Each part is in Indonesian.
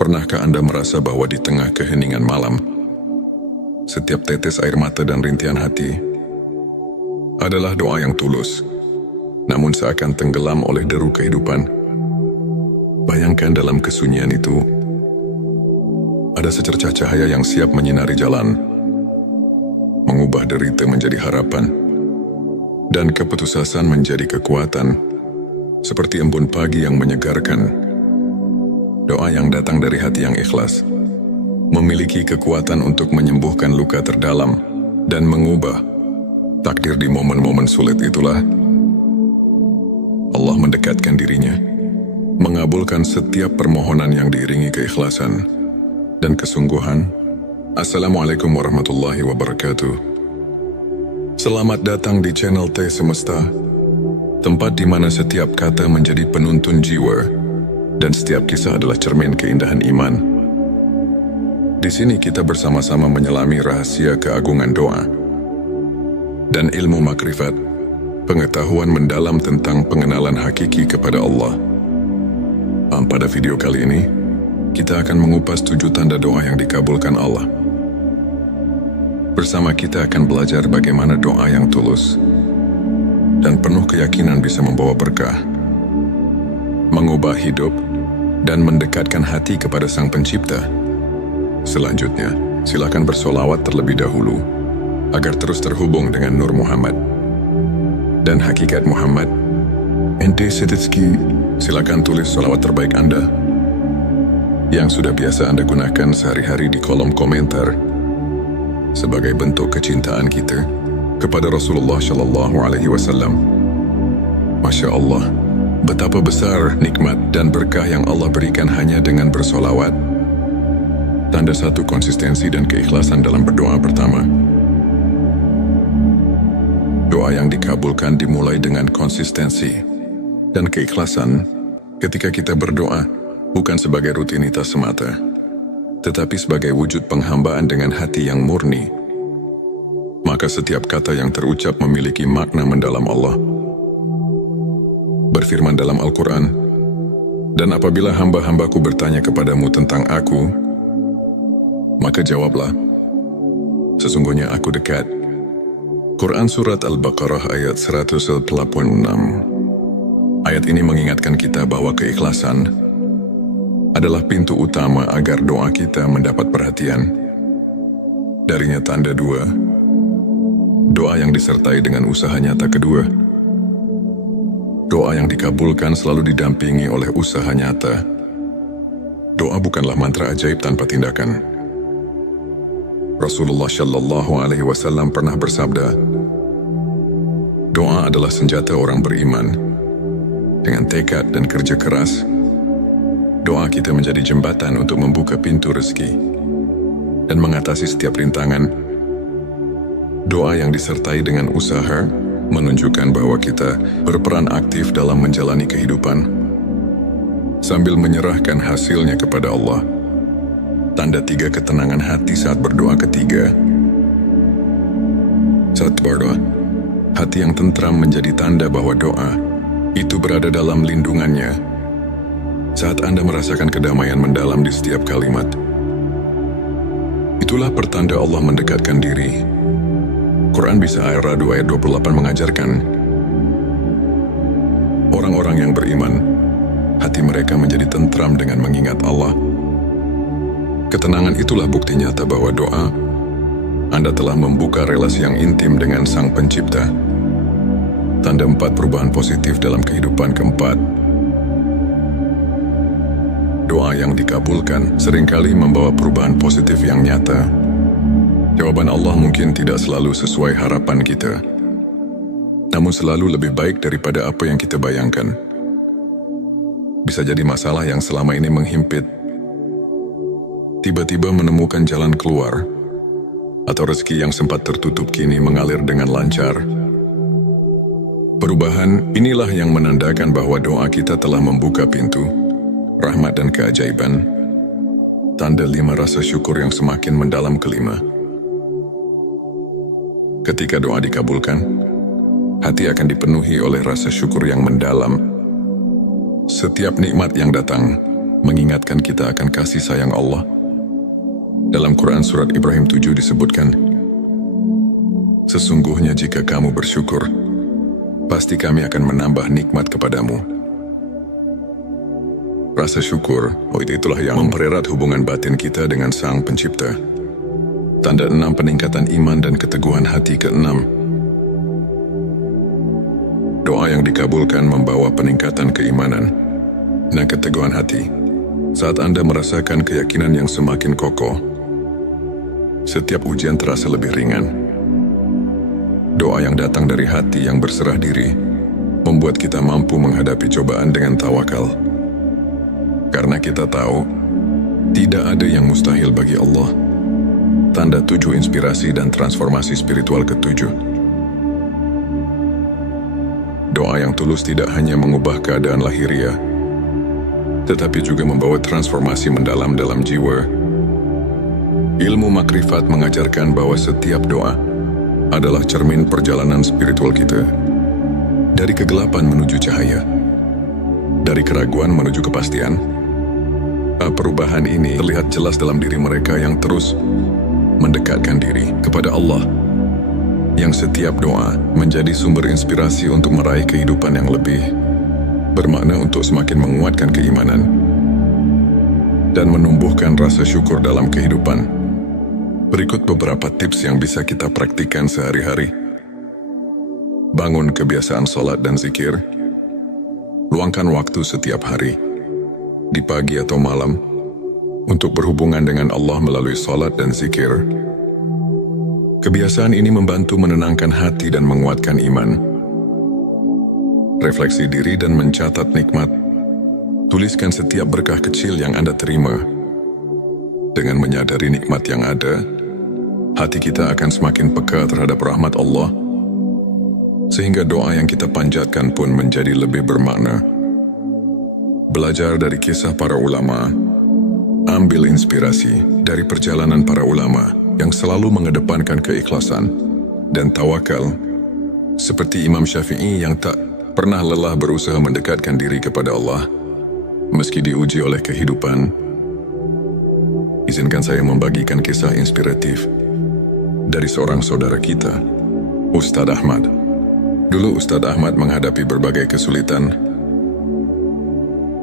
Pernahkah Anda merasa bahwa di tengah keheningan malam, setiap tetes air mata dan rintihan hati adalah doa yang tulus, namun seakan tenggelam oleh deru kehidupan? Bayangkan dalam kesunyian itu, ada secercah cahaya yang siap menyinari jalan, mengubah derita menjadi harapan, dan keputusasaan menjadi kekuatan, seperti embun pagi yang menyegarkan. Doa yang datang dari hati yang ikhlas memiliki kekuatan untuk menyembuhkan luka terdalam dan mengubah takdir di momen-momen sulit. Itulah Allah mendekatkan dirinya, mengabulkan setiap permohonan yang diiringi keikhlasan dan kesungguhan. Assalamualaikum warahmatullahi wabarakatuh. Selamat datang di channel T Semesta, tempat di mana setiap kata menjadi penuntun jiwa dan setiap kisah adalah cermin keindahan iman. Di sini kita bersama-sama menyelami rahasia keagungan doa dan ilmu makrifat, pengetahuan mendalam tentang pengenalan hakiki kepada Allah. Pada video kali ini, kita akan mengupas 7 tanda doa yang dikabulkan Allah. Bersama kita akan belajar bagaimana doa yang tulus dan penuh keyakinan bisa membawa berkah, mengubah hidup, dan mendekatkan hati kepada Sang Pencipta. Selanjutnya, silakan bersolawat terlebih dahulu, agar terus terhubung dengan Nur Muhammad dan hakikat Muhammad. Ente Setitski, silakan tulis solawat terbaik Anda yang sudah biasa Anda gunakan sehari-hari di kolom komentar sebagai bentuk kecintaan kita kepada Rasulullah Shallallahu Alaihi Wasallam. Masya Allah, betapa besar nikmat dan berkah yang Allah berikan hanya dengan bersolawat. Tanda 1 konsistensi dan keikhlasan dalam berdoa. Pertama, doa yang dikabulkan dimulai dengan konsistensi dan keikhlasan. Ketika kita berdoa bukan sebagai rutinitas semata, tetapi sebagai wujud penghambaan dengan hati yang murni, maka setiap kata yang terucap memiliki makna mendalam. Allah berfirman dalam Al-Quran, "Dan apabila hamba-hambaku bertanya kepadamu tentang aku, maka jawablah, sesungguhnya aku dekat." Quran Surat Al-Baqarah ayat 186. Ayat ini mengingatkan kita bahwa keikhlasan adalah pintu utama agar doa kita mendapat perhatian. Darinya tanda 2, doa yang disertai dengan usaha nyata. Kedua, doa yang dikabulkan selalu didampingi oleh usaha nyata. Doa bukanlah mantra ajaib tanpa tindakan. Rasulullah Shallallahu Alaihi Wasallam pernah bersabda, doa adalah senjata orang beriman. Dengan tekad dan kerja keras, doa kita menjadi jembatan untuk membuka pintu rezeki dan mengatasi setiap rintangan. Doa yang disertai dengan usaha menunjukkan bahwa kita berperan aktif dalam menjalani kehidupan sambil menyerahkan hasilnya kepada Allah. Tanda 3 ketenangan hati saat berdoa. Ketiga, saat berdoa, hati yang tentram menjadi tanda bahwa doa itu berada dalam lindungannya. Saat Anda merasakan kedamaian mendalam di setiap kalimat, itulah pertanda Allah mendekatkan diri. Quran Bisa Ar-Ra'd ayat 28 mengajarkan, orang-orang yang beriman, hati mereka menjadi tentram dengan mengingat Allah. Ketenangan itulah bukti nyata bahwa doa Anda telah membuka relasi yang intim dengan Sang Pencipta. Tanda 4 perubahan positif dalam kehidupan. Keempat, doa yang dikabulkan seringkali membawa perubahan positif yang nyata. Jawaban Allah mungkin tidak selalu sesuai harapan kita, namun selalu lebih baik daripada apa yang kita bayangkan. Bisa jadi masalah yang selama ini menghimpit tiba-tiba menemukan jalan keluar, atau rezeki yang sempat tertutup kini mengalir dengan lancar. Perubahan inilah yang menandakan bahwa doa kita telah membuka pintu rahmat dan keajaiban. Tanda 5 rasa syukur yang semakin mendalam. Kelima, ketika doa dikabulkan, hati akan dipenuhi oleh rasa syukur yang mendalam. Setiap nikmat yang datang mengingatkan kita akan kasih sayang Allah. Dalam Quran Surat Ibrahim 7 disebutkan, "Sesungguhnya jika kamu bersyukur, pasti kami akan menambah nikmat kepadamu." Rasa syukur, itulah yang mempererat hubungan batin kita dengan Sang Pencipta. Tanda 6 peningkatan iman dan keteguhan hati ke-6. Doa yang dikabulkan membawa peningkatan keimanan dan keteguhan hati. Saat Anda merasakan keyakinan yang semakin kokoh, setiap ujian terasa lebih ringan. Doa yang datang dari hati yang berserah diri membuat kita mampu menghadapi cobaan dengan tawakal. Karena kita tahu, tidak ada yang mustahil bagi Allah. Tanda 7 inspirasi dan transformasi spiritual ke-7. Doa yang tulus tidak hanya mengubah keadaan lahiriah, tetapi juga membawa transformasi mendalam dalam jiwa. Ilmu makrifat mengajarkan bahwa setiap doa adalah cermin perjalanan spiritual kita. Dari kegelapan menuju cahaya, dari keraguan menuju kepastian. Perubahan ini terlihat jelas dalam diri mereka yang terus mendekatkan diri kepada Allah, yang setiap doa menjadi sumber inspirasi untuk meraih kehidupan yang lebih bermakna, untuk semakin menguatkan keimanan dan menumbuhkan rasa syukur dalam kehidupan. Berikut beberapa tips yang bisa kita praktikkan sehari-hari. Bangun kebiasaan sholat dan zikir. Luangkan waktu setiap hari, di pagi atau malam, untuk berhubungan dengan Allah melalui sholat dan zikir. Kebiasaan ini membantu menenangkan hati dan menguatkan iman. Refleksi diri dan mencatat nikmat. Tuliskan setiap berkah kecil yang Anda terima. Dengan menyadari nikmat yang ada, hati kita akan semakin peka terhadap rahmat Allah, sehingga doa yang kita panjatkan pun menjadi lebih bermakna. Belajar dari kisah para ulama. Ambil inspirasi dari perjalanan para ulama yang selalu mengedepankan keikhlasan dan tawakal, seperti Imam Syafi'i yang tak pernah lelah berusaha mendekatkan diri kepada Allah meski diuji oleh kehidupan. Izinkan saya membagikan kisah inspiratif dari seorang saudara kita, Ustadz Ahmad. Dulu Ustadz Ahmad menghadapi berbagai kesulitan,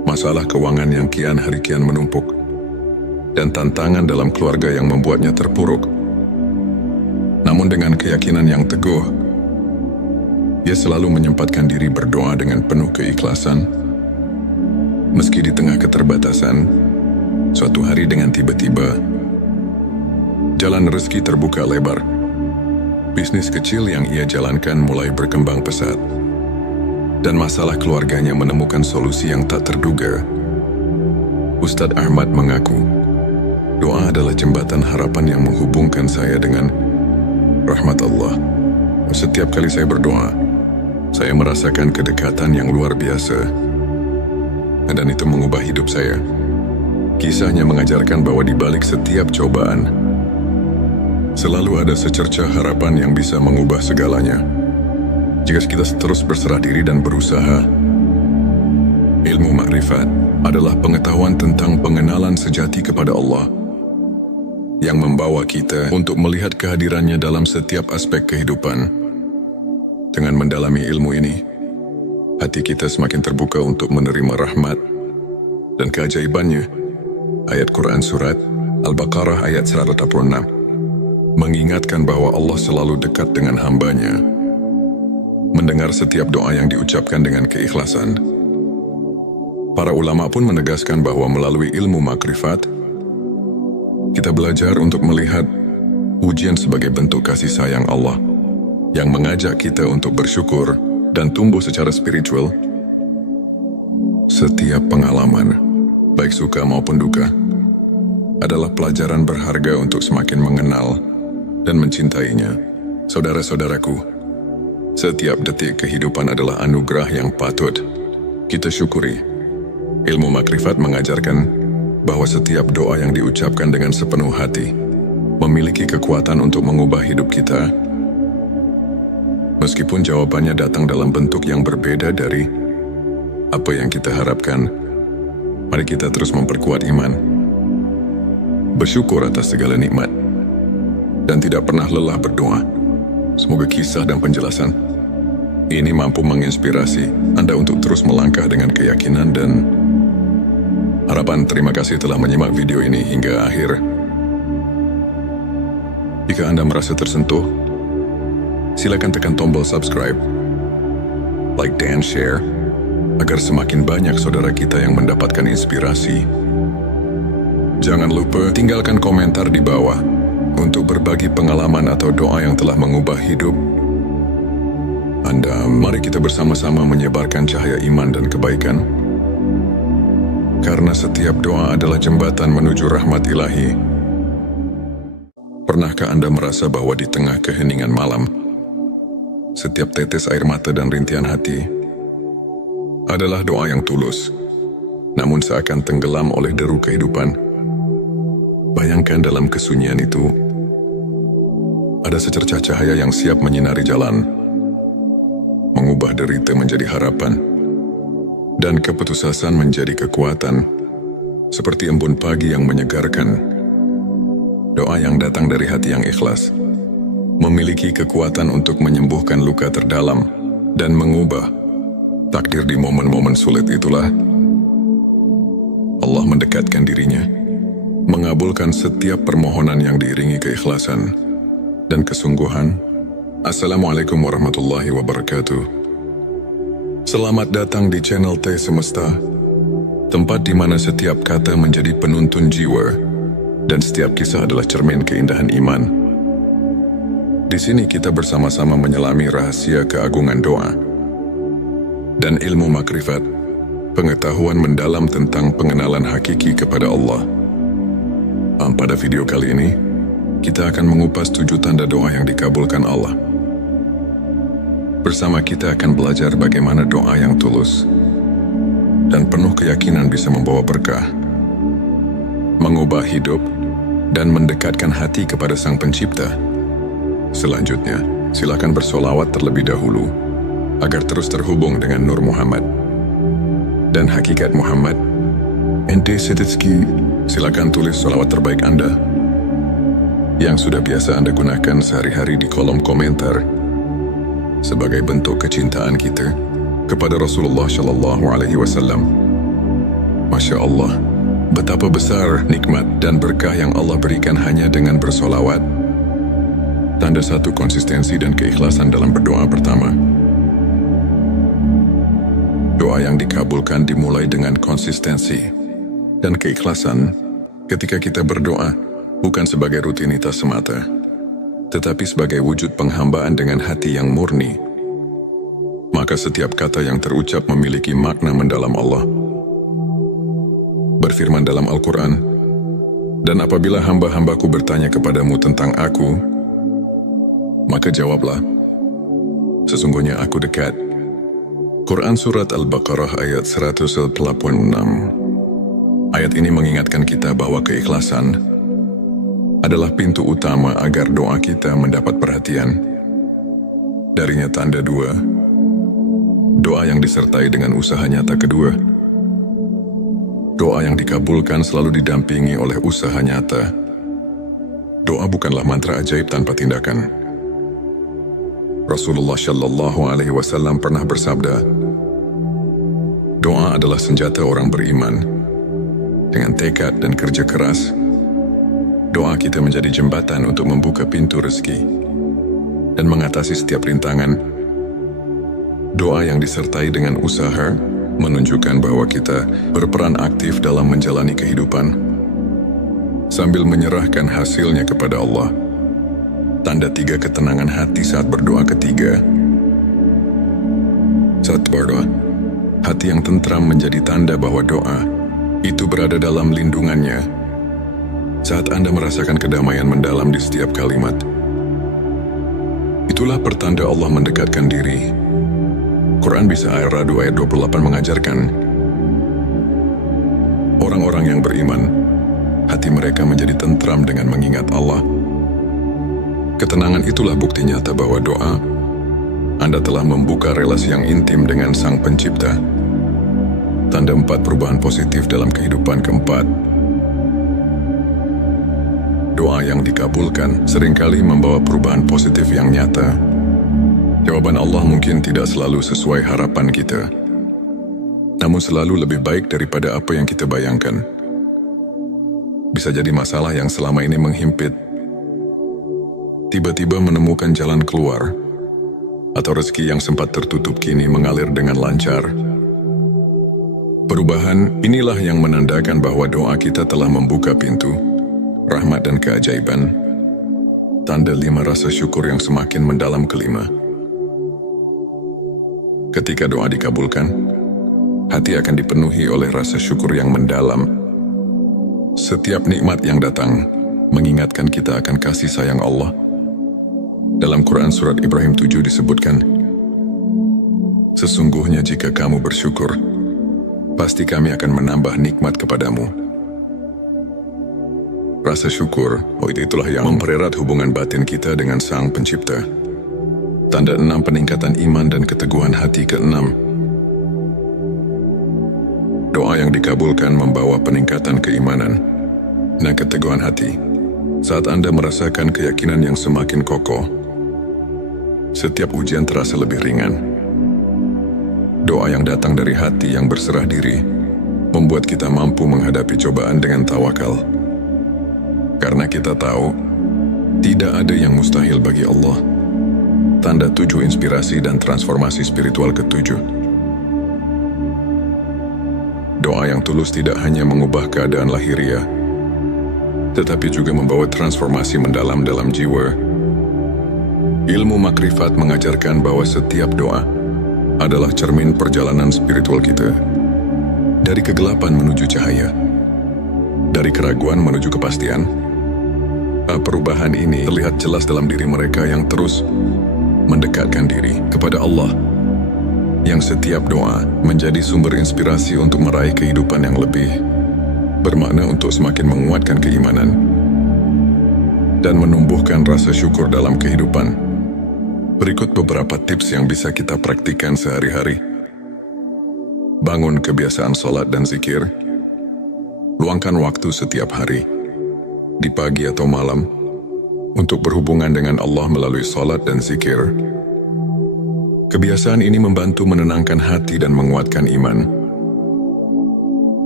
masalah keuangan yang kian hari kian menumpuk, dan tantangan dalam keluarga yang membuatnya terpuruk. Namun dengan keyakinan yang teguh, dia selalu menyempatkan diri berdoa dengan penuh keikhlasan. Meski di tengah keterbatasan, suatu hari dengan tiba-tiba, jalan rezeki terbuka lebar. Bisnis kecil yang ia jalankan mulai berkembang pesat, dan masalah keluarganya menemukan solusi yang tak terduga. Ustadz Ahmad mengaku, doa adalah jembatan harapan yang menghubungkan saya dengan rahmat Allah. Setiap kali saya berdoa, saya merasakan kedekatan yang luar biasa, dan itu mengubah hidup saya. Kisahnya mengajarkan bahwa di balik setiap cobaan, selalu ada secercah harapan yang bisa mengubah segalanya. Jika kita terus berserah diri dan berusaha. Ilmu makrifat adalah pengetahuan tentang pengenalan sejati kepada Allah, yang membawa kita untuk melihat kehadirannya dalam setiap aspek kehidupan. Dengan mendalami ilmu ini, hati kita semakin terbuka untuk menerima rahmat dan keajaibannya. Ayat Quran Surat Al-Baqarah ayat 186 mengingatkan bahwa Allah selalu dekat dengan hambanya, mendengar setiap doa yang diucapkan dengan keikhlasan. Para ulama pun menegaskan bahwa melalui ilmu makrifat, kita belajar untuk melihat ujian sebagai bentuk kasih sayang Allah yang mengajak kita untuk bersyukur dan tumbuh secara spiritual. Setiap pengalaman, baik suka maupun duka, adalah pelajaran berharga untuk semakin mengenal dan mencintainya. Saudara-saudaraku, setiap detik kehidupan adalah anugerah yang patut kita syukuri. Ilmu makrifat mengajarkan bahwa setiap doa yang diucapkan dengan sepenuh hati memiliki kekuatan untuk mengubah hidup kita. Meskipun jawabannya datang dalam bentuk yang berbeda dari apa yang kita harapkan, Mari kita terus memperkuat iman, bersyukur atas segala nikmat, dan tidak pernah lelah berdoa. Semoga kisah dan penjelasan ini mampu menginspirasi Anda untuk terus melangkah dengan keyakinan dan harapan. Terima kasih telah menyimak video ini hingga akhir. Jika Anda merasa tersentuh, silakan tekan tombol subscribe, like dan share, agar semakin banyak saudara kita yang mendapatkan inspirasi. Jangan lupa tinggalkan komentar di bawah untuk berbagi pengalaman atau doa yang telah mengubah hidup Anda. Mari kita bersama-sama menyebarkan cahaya iman dan kebaikan, karena setiap doa adalah jembatan menuju rahmat ilahi. Pernahkah Anda merasa bahwa di tengah keheningan malam, setiap tetes air mata dan rintihan hati adalah doa yang tulus, namun seakan tenggelam oleh deru kehidupan? Bayangkan dalam kesunyian itu, ada secercah cahaya yang siap menyinari jalan, mengubah derita menjadi harapan, dan keputusasaan menjadi kekuatan, seperti embun pagi yang menyegarkan. Doa yang datang dari hati yang ikhlas memiliki kekuatan untuk menyembuhkan luka terdalam dan mengubah takdir. Di momen-momen sulit itulah Allah mendekatkan dirinya, mengabulkan setiap permohonan yang diiringi keikhlasan dan kesungguhan. Assalamualaikum warahmatullahi wabarakatuh. Selamat datang di channel T Semesta, tempat di mana setiap kata menjadi penuntun jiwa dan setiap kisah adalah cermin keindahan iman. Di sini kita bersama-sama menyelami rahasia keagungan doa dan ilmu makrifat, pengetahuan mendalam tentang pengenalan hakiki kepada Allah. Pada video kali ini, kita akan mengupas 7 tanda doa yang dikabulkan Allah. Bersama kita akan belajar bagaimana doa yang tulus dan penuh keyakinan bisa membawa berkah, mengubah hidup, dan mendekatkan hati kepada Sang Pencipta. Selanjutnya, silakan bersolawat terlebih dahulu agar terus terhubung dengan Nur Muhammad dan hakikat Muhammad. Ente Setitski, silakan tulis solawat terbaik Anda yang sudah biasa Anda gunakan sehari-hari di kolom komentar sebagai bentuk kecintaan kita kepada Rasulullah Shallallahu Alaihi Wasallam. Masya Allah, betapa besar nikmat dan berkah yang Allah berikan hanya dengan bersolawat. Tanda satu konsistensi dan keikhlasan dalam berdoa. Pertama, doa yang dikabulkan dimulai dengan konsistensi dan keikhlasan. Ketika kita berdoa bukan sebagai rutinitas semata, tetapi sebagai wujud penghambaan dengan hati yang murni, maka setiap kata yang terucap memiliki makna mendalam. Allah berfirman dalam Al-Quran, "Dan apabila hamba-hambaku bertanya kepadamu tentang aku, maka jawablah, sesungguhnya aku dekat." Quran Surat Al-Baqarah ayat 186. Ayat ini mengingatkan kita bahwa keikhlasan adalah pintu utama agar doa kita mendapat perhatian. Darinya tanda 2, doa yang disertai dengan usaha nyata. Kedua, doa yang dikabulkan selalu didampingi oleh usaha nyata. Doa bukanlah mantra ajaib tanpa tindakan. Rasulullah Shallallahu Alaihi Wasallam pernah bersabda, doa adalah senjata orang beriman. Dengan tekad dan kerja keras, doa kita menjadi jembatan untuk membuka pintu rezeki dan mengatasi setiap rintangan. Doa yang disertai dengan usaha menunjukkan bahwa kita berperan aktif dalam menjalani kehidupan sambil menyerahkan hasilnya kepada Allah. Tanda 3 ketenangan hati saat berdoa. Ketiga, saat berdoa, hati yang tentram menjadi tanda bahwa doa itu berada dalam lindungannya. Saat Anda merasakan kedamaian mendalam di setiap kalimat, itulah pertanda Allah mendekatkan diri. Quran Bisa Ar-Ra'd ayat 28 mengajarkan, orang-orang yang beriman, hati mereka menjadi tentram dengan mengingat Allah. Ketenangan itulah bukti nyata bahwa doa Anda telah membuka relasi yang intim dengan Sang Pencipta. tanda 4 perubahan positif dalam kehidupan. Keempat, doa yang dikabulkan seringkali membawa perubahan positif yang nyata. Jawaban Allah mungkin tidak selalu sesuai harapan kita, namun selalu lebih baik daripada apa yang kita bayangkan. Bisa jadi masalah yang selama ini menghimpit tiba-tiba menemukan jalan keluar, atau rezeki yang sempat tertutup kini mengalir dengan lancar. Perubahan inilah yang menandakan bahwa doa kita telah membuka pintu rahmat dan keajaiban. Tanda 5 rasa syukur yang semakin mendalam. Kelima, ketika doa dikabulkan, hati akan dipenuhi oleh rasa syukur yang mendalam. Setiap nikmat yang datang mengingatkan kita akan kasih sayang Allah. Dalam Quran Surat Ibrahim 7 disebutkan, sesungguhnya jika kamu bersyukur, pasti kami akan menambah nikmat kepadamu. Rasa syukur, itulah yang mempererat hubungan batin kita dengan Sang Pencipta. Tanda 6 peningkatan iman dan keteguhan hati. Keenam, doa yang dikabulkan membawa peningkatan keimanan dan keteguhan hati. Saat Anda merasakan keyakinan yang semakin kokoh, setiap ujian terasa lebih ringan. Doa yang datang dari hati yang berserah diri membuat kita mampu menghadapi cobaan dengan tawakal. Karena kita tahu, tidak ada yang mustahil bagi Allah. Tanda 7 inspirasi dan transformasi spiritual. Ketujuh, doa yang tulus tidak hanya mengubah keadaan lahiriah, tetapi juga membawa transformasi mendalam dalam jiwa. Ilmu makrifat mengajarkan bahwa setiap doa adalah cermin perjalanan spiritual kita. Dari kegelapan menuju cahaya, dari keraguan menuju kepastian. Perubahan ini terlihat jelas dalam diri mereka yang terus mendekatkan diri kepada Allah, yang setiap doa menjadi sumber inspirasi untuk meraih kehidupan yang lebih bermakna, untuk semakin menguatkan keimanan dan menumbuhkan rasa syukur dalam kehidupan. Berikut beberapa tips yang bisa kita praktikkan sehari-hari. Bangun kebiasaan sholat dan zikir. Luangkan waktu setiap hari, di pagi atau malam, untuk berhubungan dengan Allah melalui sholat dan zikir. Kebiasaan ini membantu menenangkan hati dan menguatkan iman.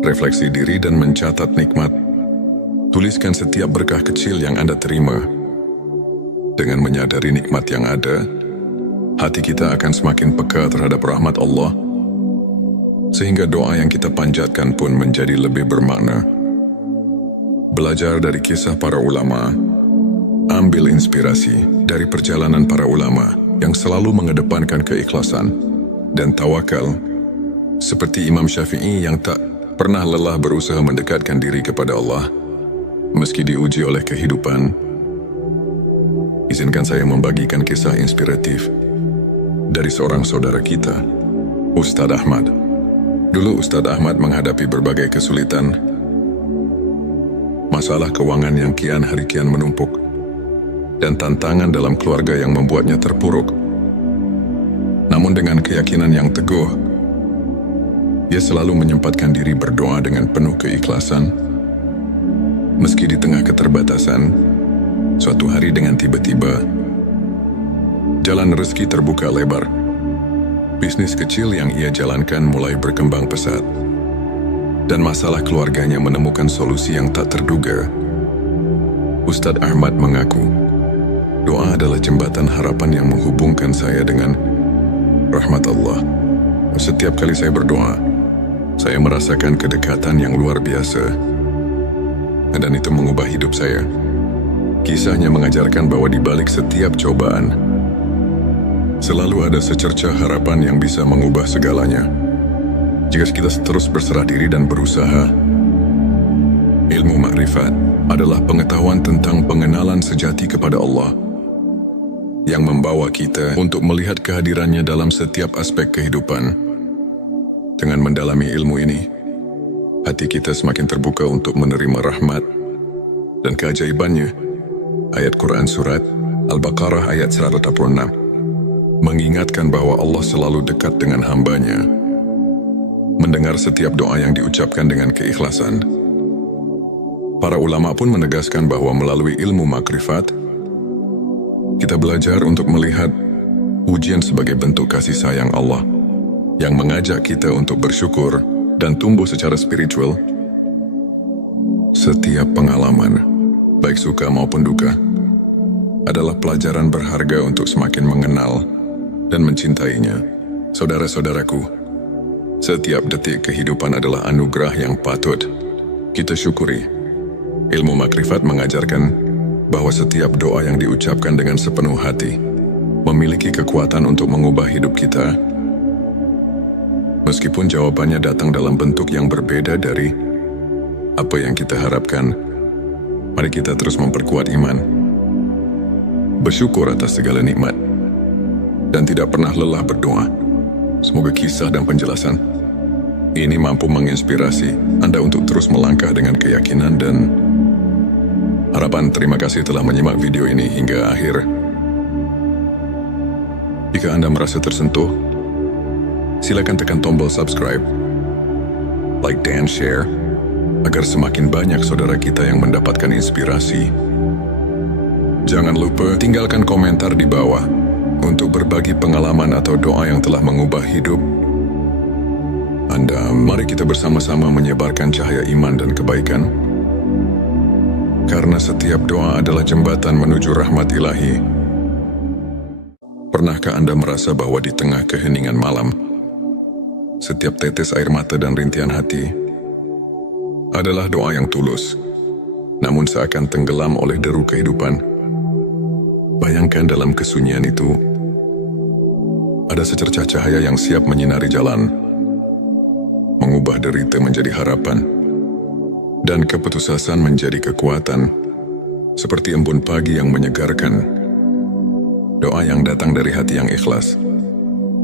Refleksi diri dan mencatat nikmat. Tuliskan setiap berkah kecil yang Anda terima. Dengan menyadari nikmat yang ada, hati kita akan semakin peka terhadap rahmat Allah, sehingga doa yang kita panjatkan pun menjadi lebih bermakna. Belajar dari kisah para ulama. Ambil inspirasi dari perjalanan para ulama yang selalu mengedepankan keikhlasan dan tawakal, seperti Imam Syafi'i yang tak pernah lelah berusaha mendekatkan diri kepada Allah meski diuji oleh kehidupan. Izinkan saya membagikan kisah inspiratif dari seorang saudara kita, Ustadz Ahmad. Dulu Ustadz Ahmad menghadapi berbagai kesulitan, masalah keuangan yang kian hari kian menumpuk, dan tantangan dalam keluarga yang membuatnya terpuruk. Namun dengan keyakinan yang teguh, dia selalu menyempatkan diri berdoa dengan penuh keikhlasan. Meski di tengah keterbatasan, suatu hari dengan tiba-tiba, jalan rezeki terbuka lebar. Bisnis kecil yang ia jalankan mulai berkembang pesat, dan masalah keluarganya menemukan solusi yang tak terduga. Ustadz Ahmad mengaku, doa adalah jembatan harapan yang menghubungkan saya dengan rahmat Allah. Setiap kali saya berdoa, saya merasakan kedekatan yang luar biasa, dan itu mengubah hidup saya. Kisahnya mengajarkan bahwa di balik setiap cobaan, selalu ada secercah harapan yang bisa mengubah segalanya. Jika kita terus berserah diri dan berusaha. Ilmu makrifat adalah pengetahuan tentang pengenalan sejati kepada Allah, yang membawa kita untuk melihat kehadirannya dalam setiap aspek kehidupan. Dengan mendalami ilmu ini, hati kita semakin terbuka untuk menerima rahmat dan keajaibannya. Ayat Quran Surat Al-Baqarah ayat 186 mengingatkan bahwa Allah selalu dekat dengan hambanya. mendengar setiap doa yang diucapkan dengan keikhlasan. Para ulama pun menegaskan bahwa melalui ilmu makrifat, kita belajar untuk melihat ujian sebagai bentuk kasih sayang Allah yang mengajak kita untuk bersyukur dan tumbuh secara spiritual. Setiap pengalaman, baik suka maupun duka, adalah pelajaran berharga untuk semakin mengenal dan mencintainya. Saudara-saudaraku, setiap detik kehidupan adalah anugerah yang patut kita syukuri. Ilmu makrifat mengajarkan bahwa setiap doa yang diucapkan dengan sepenuh hati memiliki kekuatan untuk mengubah hidup kita. Meskipun jawabannya datang dalam bentuk yang berbeda dari apa yang kita harapkan, mari kita terus memperkuat iman, bersyukur atas segala nikmat, dan tidak pernah lelah berdoa. Semoga kisah dan penjelasan ini mampu menginspirasi Anda untuk terus melangkah dengan keyakinan dan harapan. Terima kasih telah menyimak video ini hingga akhir. Jika Anda merasa tersentuh, silakan tekan tombol subscribe, like dan share, agar semakin banyak saudara kita yang mendapatkan inspirasi. Jangan lupa tinggalkan komentar di bawah untuk berbagi pengalaman atau doa yang telah mengubah hidup Anda. Mari kita bersama-sama menyebarkan cahaya iman dan kebaikan, karena setiap doa adalah jembatan menuju rahmat ilahi. Pernahkah Anda merasa bahwa di tengah keheningan malam, setiap tetes air mata dan rintihan hati adalah doa yang tulus, namun seakan tenggelam oleh deru kehidupan? Bayangkan dalam kesunyian itu, ada secercah cahaya yang siap menyinari jalan, mengubah derita menjadi harapan, dan keputusasaan menjadi kekuatan, seperti embun pagi yang menyegarkan. Doa yang datang dari hati yang ikhlas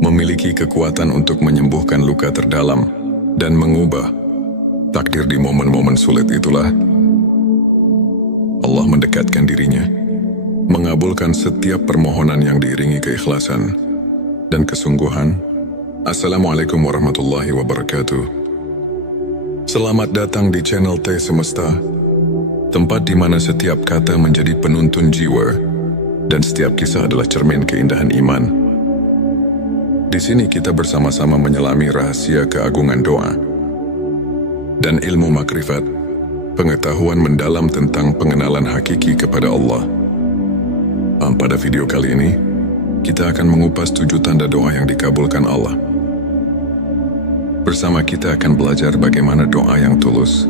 memiliki kekuatan untuk menyembuhkan luka terdalam dan mengubah takdir. Di momen-momen sulit itulah Allah mendekatkan dirinya, mengabulkan setiap permohonan yang diiringi keikhlasan dan kesungguhan. Assalamualaikum warahmatullahi wabarakatuh. Selamat datang di channel T Semesta, tempat di mana setiap kata menjadi penuntun jiwa dan setiap kisah adalah cermin keindahan iman. Di sini kita bersama-sama menyelami rahasia keagungan doa dan ilmu makrifat, pengetahuan mendalam tentang pengenalan hakiki kepada Allah. Pada video kali ini, kita akan mengupas 7 tanda doa yang dikabulkan Allah. Bersama kita akan belajar bagaimana doa yang tulus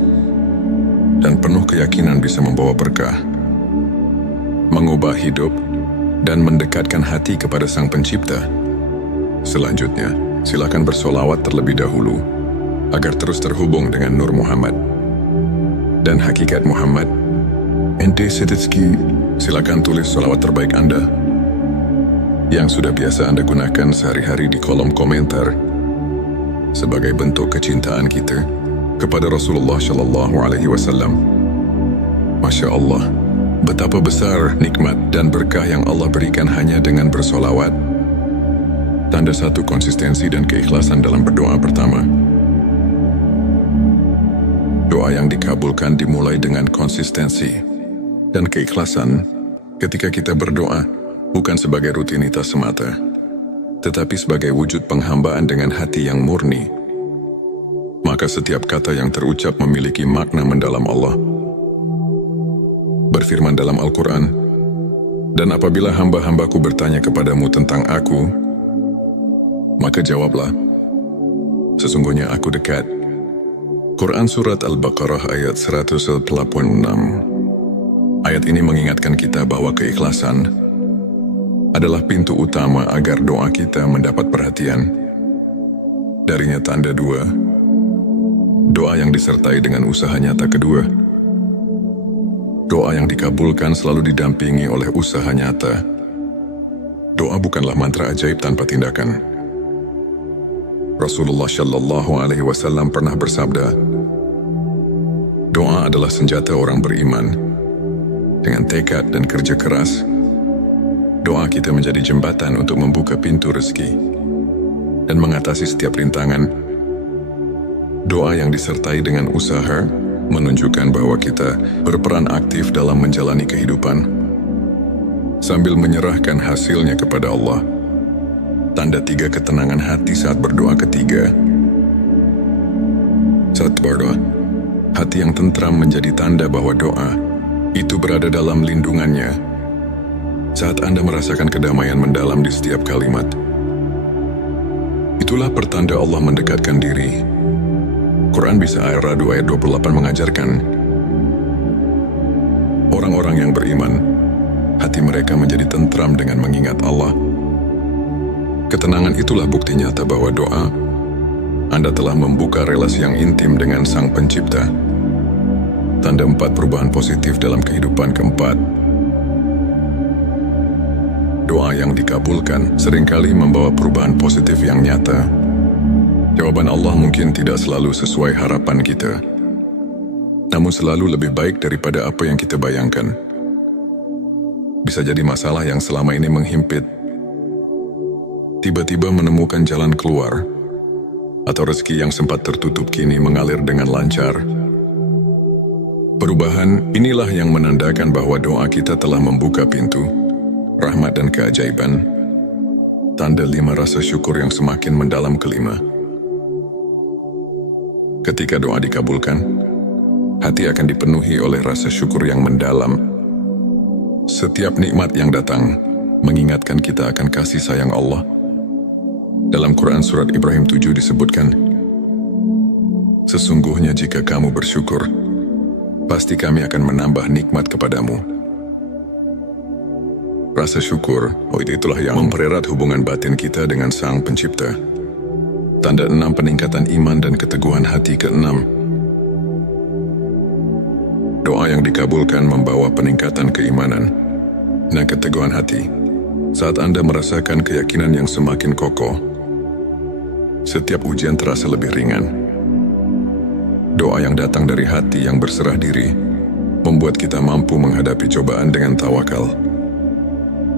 dan penuh keyakinan bisa membawa berkah, mengubah hidup, dan mendekatkan hati kepada Sang Pencipta. Selanjutnya, silakan bersolawat terlebih dahulu agar terus terhubung dengan Nur Muhammad dan hakikat Muhammad. Ente Sedetski, silakan tulis solawat terbaik Anda yang sudah biasa Anda gunakan sehari-hari di kolom komentar sebagai bentuk kecintaan kita kepada Rasulullah Shallallahu Alaihi Wasallam. Masya Allah, betapa besar nikmat dan berkah yang Allah berikan hanya dengan bersolawat. Tanda 1 konsistensi dan keikhlasan dalam berdoa. Pertama, doa yang dikabulkan dimulai dengan konsistensi dan keikhlasan. Ketika kita berdoa, bukan sebagai rutinitas semata, tetapi sebagai wujud penghambaan dengan hati yang murni, maka setiap kata yang terucap memiliki makna mendalam. Allah berfirman dalam Al-Quran, "Dan apabila hamba-hambaku bertanya kepadamu tentang aku, maka jawablah, sesungguhnya aku dekat." Quran Surat Al-Baqarah ayat 186. Ayat ini mengingatkan kita bahwa keikhlasan adalah pintu utama agar doa kita mendapat perhatian. Darinya tanda 2, doa yang disertai dengan usaha nyata. Kedua, doa yang dikabulkan selalu didampingi oleh usaha nyata. Doa bukanlah mantra ajaib tanpa tindakan. Rasulullah Shallallahu Alaihi Wasallam pernah bersabda, doa adalah senjata orang beriman. Dengan tekad dan kerja keras, doa kita menjadi jembatan untuk membuka pintu rezeki dan mengatasi setiap rintangan. Doa yang disertai dengan usaha menunjukkan bahwa kita berperan aktif dalam menjalani kehidupan sambil menyerahkan hasilnya kepada Allah. Tanda 3 ketenangan hati saat berdoa ketiga. Saat berdoa, hati yang tentram menjadi tanda bahwa doa itu berada dalam lindungannya. Saat Anda merasakan kedamaian mendalam di setiap kalimat, itulah pertanda Allah mendekatkan diri. Quran bisa ayat 2 ayat 28 mengajarkan, orang-orang yang beriman, hati mereka menjadi tentram dengan mengingat Allah. Ketenangan itulah bukti nyata bahwa doa Anda telah membuka relasi yang intim dengan Sang Pencipta. Tanda 4 perubahan positif dalam kehidupan. Keempat, doa yang dikabulkan seringkali membawa perubahan positif yang nyata. Jawaban Allah mungkin tidak selalu sesuai harapan kita, namun selalu lebih baik daripada apa yang kita bayangkan. Bisa jadi masalah yang selama ini menghimpit tiba-tiba menemukan jalan keluar, atau rezeki yang sempat tertutup kini mengalir dengan lancar. Perubahan inilah yang menandakan bahwa doa kita telah membuka pintu rahmat dan keajaiban. Tanda 5 rasa syukur yang semakin mendalam. Kelima, ketika doa dikabulkan, hati akan dipenuhi oleh rasa syukur yang mendalam. Setiap nikmat yang datang mengingatkan kita akan kasih sayang Allah. Dalam Quran Surat Ibrahim 7 disebutkan, sesungguhnya jika kamu bersyukur, pasti kami akan menambah nikmat kepadamu. Rasa syukur, itulah yang mempererat hubungan batin kita dengan Sang Pencipta. Tanda 6 peningkatan iman dan keteguhan hati. Keenam, doa yang dikabulkan membawa peningkatan keimanan dan keteguhan hati. Saat Anda merasakan keyakinan yang semakin kokoh, setiap ujian terasa lebih ringan. Doa yang datang dari hati yang berserah diri membuat kita mampu menghadapi cobaan dengan tawakal.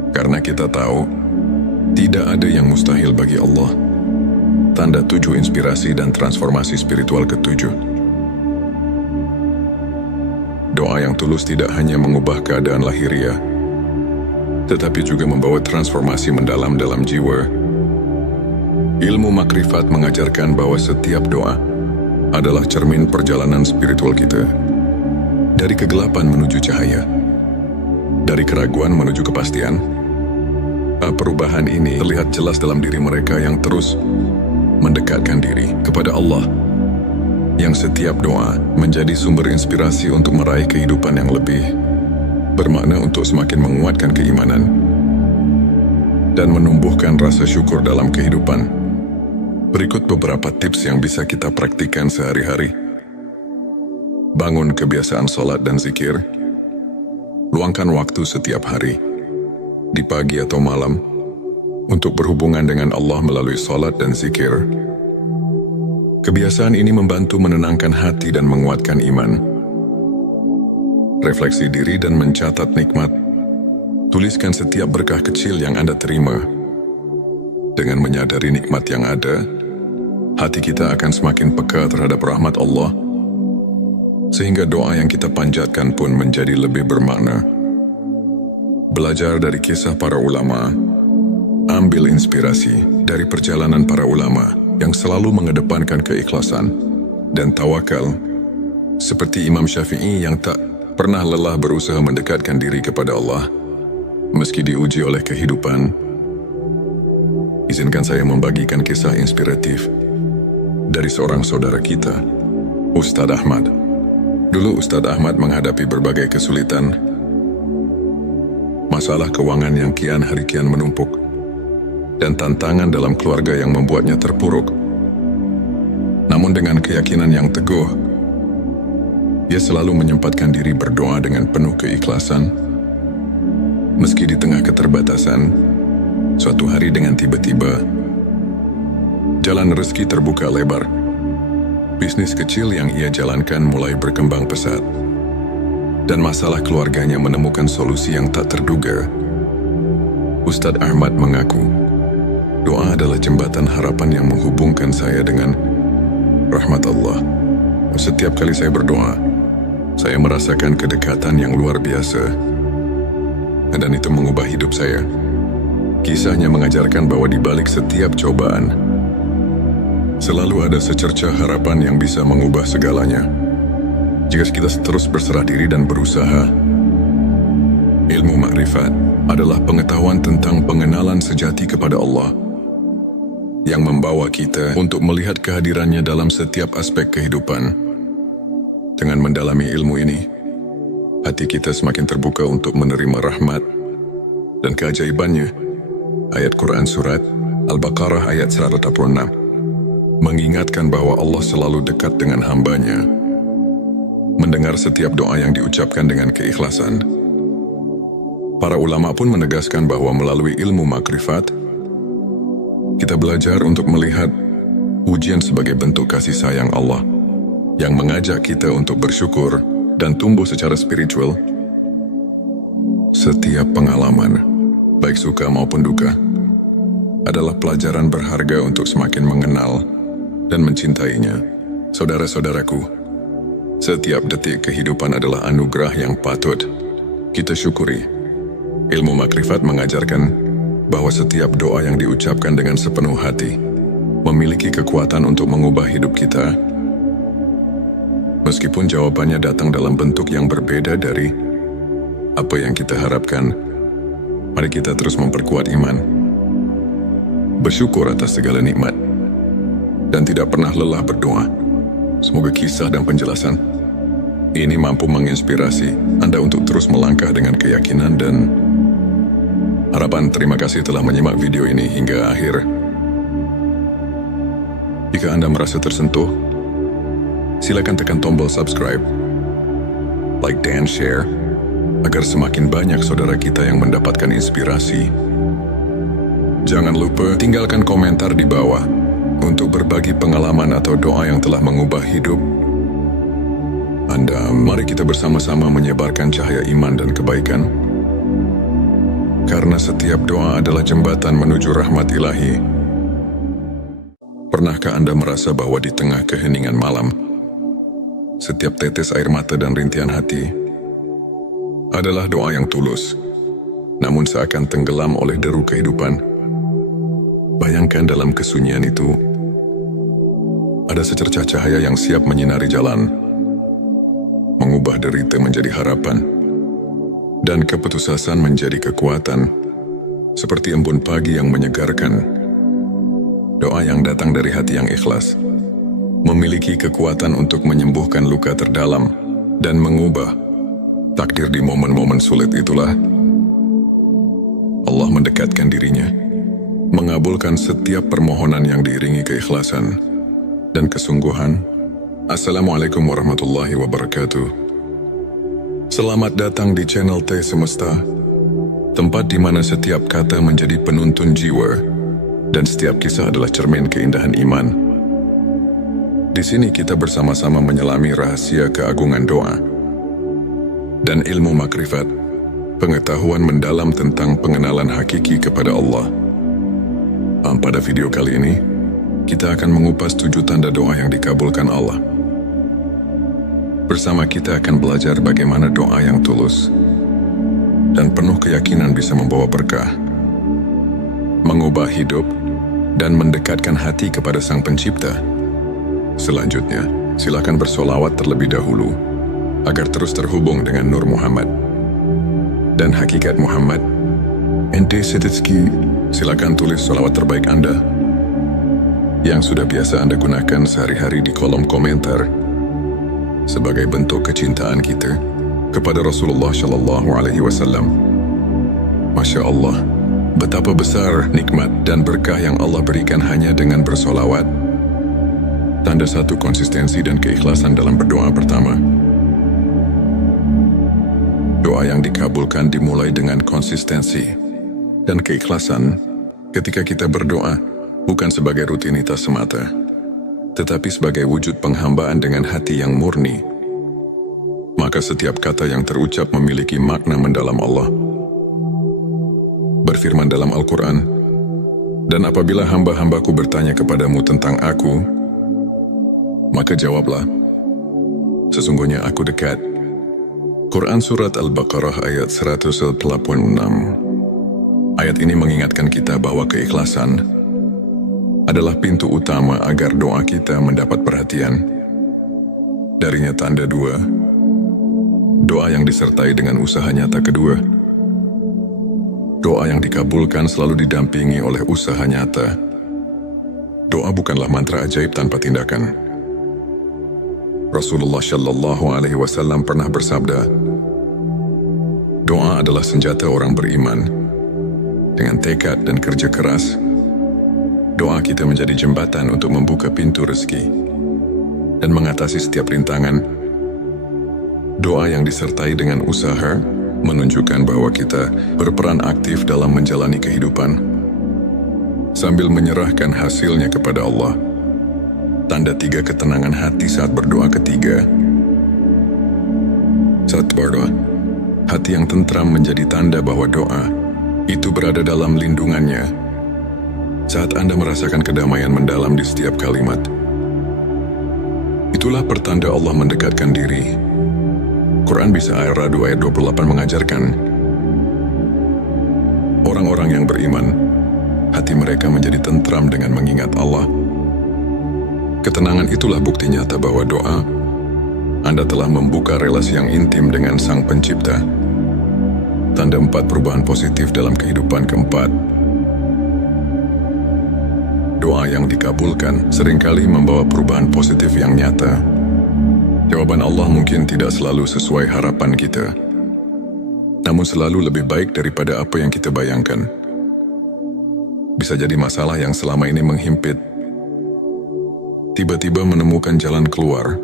Karena kita tahu, tidak ada yang mustahil bagi Allah. Tanda 7 inspirasi dan transformasi spiritual. Ketujuh, doa yang tulus tidak hanya mengubah keadaan lahiriah, tetapi juga membawa transformasi mendalam dalam jiwa. Ilmu makrifat mengajarkan bahwa setiap doa adalah cermin perjalanan spiritual kita. Dari kegelapan menuju cahaya, dari keraguan menuju kepastian. Perubahan ini terlihat jelas dalam diri mereka yang terus mendekatkan diri kepada Allah, yang setiap doa menjadi sumber inspirasi untuk meraih kehidupan yang lebih bermakna, untuk semakin menguatkan keimanan dan menumbuhkan rasa syukur dalam kehidupan. Berikut beberapa tips yang bisa kita praktikkan sehari-hari. Bangun kebiasaan sholat dan zikir. Luangkan waktu setiap hari, di pagi atau malam, untuk berhubungan dengan Allah melalui sholat dan zikir. Kebiasaan ini membantu menenangkan hati dan menguatkan iman. Refleksi diri dan mencatat nikmat. Tuliskan setiap berkah kecil yang Anda terima. Dengan menyadari nikmat yang ada, hati kita akan semakin peka terhadap rahmat Allah, sehingga doa yang kita panjatkan pun menjadi lebih bermakna. Belajar dari kisah para ulama. Ambil inspirasi dari perjalanan para ulama yang selalu mengedepankan keikhlasan dan tawakal, seperti Imam Syafi'i yang tak pernah lelah berusaha mendekatkan diri kepada Allah meski diuji oleh kehidupan. Izinkan saya membagikan kisah inspiratif dari seorang saudara kita, Ustadz Ahmad. Dulu Ustadz Ahmad menghadapi berbagai kesulitan, masalah keuangan yang kian hari kian menumpuk, dan tantangan dalam keluarga yang membuatnya terpuruk. Namun dengan keyakinan yang teguh, ia selalu menyempatkan diri berdoa dengan penuh keikhlasan. Meski di tengah keterbatasan, suatu hari dengan tiba-tiba, jalan rezeki terbuka lebar. Bisnis kecil yang ia jalankan mulai berkembang pesat, dan masalah keluarganya menemukan solusi yang tak terduga. Ustadz Ahmad mengaku, doa adalah jembatan harapan yang menghubungkan saya dengan rahmat Allah. Setiap kali saya berdoa, saya merasakan kedekatan yang luar biasa. Dan itu mengubah hidup saya. Kisahnya mengajarkan bahwa di balik setiap cobaan, selalu ada secercah harapan yang bisa mengubah segalanya. Jika kita terus berserah diri dan berusaha. Ilmu makrifat adalah pengetahuan tentang pengenalan sejati kepada Allah yang membawa kita untuk melihat kehadirannya dalam setiap aspek kehidupan. Dengan mendalami ilmu ini, hati kita semakin terbuka untuk menerima rahmat dan keajaibannya. Ayat Quran Surat Al-Baqarah ayat 186 mengingatkan bahwa Allah selalu dekat dengan hambanya, mendengar setiap doa yang diucapkan dengan keikhlasan. Para ulama pun menegaskan bahwa melalui ilmu makrifat, kita belajar untuk melihat ujian sebagai bentuk kasih sayang Allah yang mengajak kita untuk bersyukur dan tumbuh secara spiritual. Setiap pengalaman, baik suka maupun duka, adalah pelajaran berharga untuk semakin mengenal dan mencintainya. Saudara-saudaraku, setiap detik kehidupan adalah anugerah yang patut kita syukuri. Ilmu makrifat mengajarkan bahwa setiap doa yang diucapkan dengan sepenuh hati memiliki kekuatan untuk mengubah hidup kita. Meskipun jawabannya datang dalam bentuk yang berbeda dari apa yang kita harapkan, mari kita terus memperkuat iman, bersyukur atas segala nikmat, dan tidak pernah lelah berdoa. Semoga kisah dan penjelasan ini mampu menginspirasi Anda untuk terus melangkah dengan keyakinan dan harapan. Terima kasih telah menyimak video ini hingga akhir. Jika Anda merasa tersentuh, silakan tekan tombol subscribe, like dan share, agar semakin banyak saudara kita yang mendapatkan inspirasi. Jangan lupa tinggalkan komentar di bawah untuk berbagi pengalaman atau doa yang telah mengubah hidup Anda. Mari kita bersama-sama menyebarkan cahaya iman dan kebaikan. Karena setiap doa adalah jembatan menuju rahmat ilahi. Pernahkah Anda merasa bahwa di tengah keheningan malam, setiap tetes air mata dan rintihan hati adalah doa yang tulus, namun seakan tenggelam oleh deru kehidupan? Bayangkan dalam kesunyian itu, ada secercah cahaya yang siap menyinari jalan, mengubah derita menjadi harapan, dan keputusasaan menjadi kekuatan, seperti embun pagi yang menyegarkan. Doa yang datang dari hati yang ikhlas memiliki kekuatan untuk menyembuhkan luka terdalam dan mengubah takdir. Di momen-momen sulit itulah Allah mendekatkan dirinya, mengabulkan setiap permohonan yang diiringi keikhlasan dan kesungguhan. Assalamualaikum warahmatullahi wabarakatuh. Selamat datang di channel T Semesta, tempat di mana setiap kata menjadi penuntun jiwa dan setiap kisah adalah cermin keindahan iman. Di sini kita bersama-sama menyelami rahasia keagungan doa dan ilmu makrifat, pengetahuan mendalam tentang pengenalan hakiki kepada Allah. Pada video kali ini, kita akan mengupas 7 tanda doa yang dikabulkan Allah. Bersama kita akan belajar bagaimana doa yang tulus dan penuh keyakinan bisa membawa berkah, mengubah hidup, dan mendekatkan hati kepada Sang Pencipta. Selanjutnya, silakan bersolawat terlebih dahulu agar terus terhubung dengan Nur Muhammad dan hakikat Muhammad. Ente Setitski, silakan tulis solawat terbaik Anda yang sudah biasa Anda gunakan sehari-hari di kolom komentar sebagai bentuk kecintaan kita kepada Rasulullah Shallallahu Alaihi Wasallam. Masya Allah, betapa besar nikmat dan berkah yang Allah berikan hanya dengan bersolawat. Tanda satu konsistensi dan keikhlasan dalam berdoa. Pertama, doa yang dikabulkan dimulai dengan konsistensi dan keikhlasan. Ketika kita berdoa, bukan sebagai rutinitas semata, tetapi sebagai wujud penghambaan dengan hati yang murni, maka setiap kata yang terucap memiliki makna mendalam. Allah berfirman dalam Al-Quran, "Dan apabila hamba-hambaku bertanya kepadamu tentang aku, Maka jawablah, sesungguhnya aku dekat. Quran Surat Al-Baqarah ayat 186. Ayat ini mengingatkan kita bahwa keikhlasan adalah pintu utama agar doa kita mendapat perhatian. Darinya tanda dua, doa yang disertai dengan usaha nyata kedua. Doa yang dikabulkan selalu didampingi oleh usaha nyata. Doa bukanlah mantra ajaib tanpa tindakan. Rasulullah Shallallahu Alaihi Wasallam pernah bersabda, doa adalah senjata orang beriman. Dengan tekad dan kerja keras, doa kita menjadi jembatan untuk membuka pintu rezeki dan mengatasi setiap rintangan. Doa yang disertai dengan usaha menunjukkan bahwa kita berperan aktif dalam menjalani kehidupan sambil menyerahkan hasilnya kepada Allah. Tanda tiga ketenangan hati saat berdoa ketiga. Saat berdoa, hati yang tentram menjadi tanda bahwa doa itu berada dalam lindungannya. Saat Anda merasakan kedamaian mendalam di setiap kalimat, itulah pertanda Allah mendekatkan diri. Quran Bisa Ar-Ra'd ayat 28 mengajarkan, orang-orang yang beriman, hati mereka menjadi tentram dengan mengingat Allah. Ketenangan itulah bukti nyata bahwa doa Anda telah membuka relasi yang intim dengan Sang Pencipta. Tanda 4 perubahan positif dalam kehidupan keempat. Doa yang dikabulkan seringkali membawa perubahan positif yang nyata. Jawaban Allah mungkin tidak selalu sesuai harapan kita, namun selalu lebih baik daripada apa yang kita bayangkan. Bisa jadi masalah yang selama ini menghimpit tiba-tiba menemukan jalan keluar,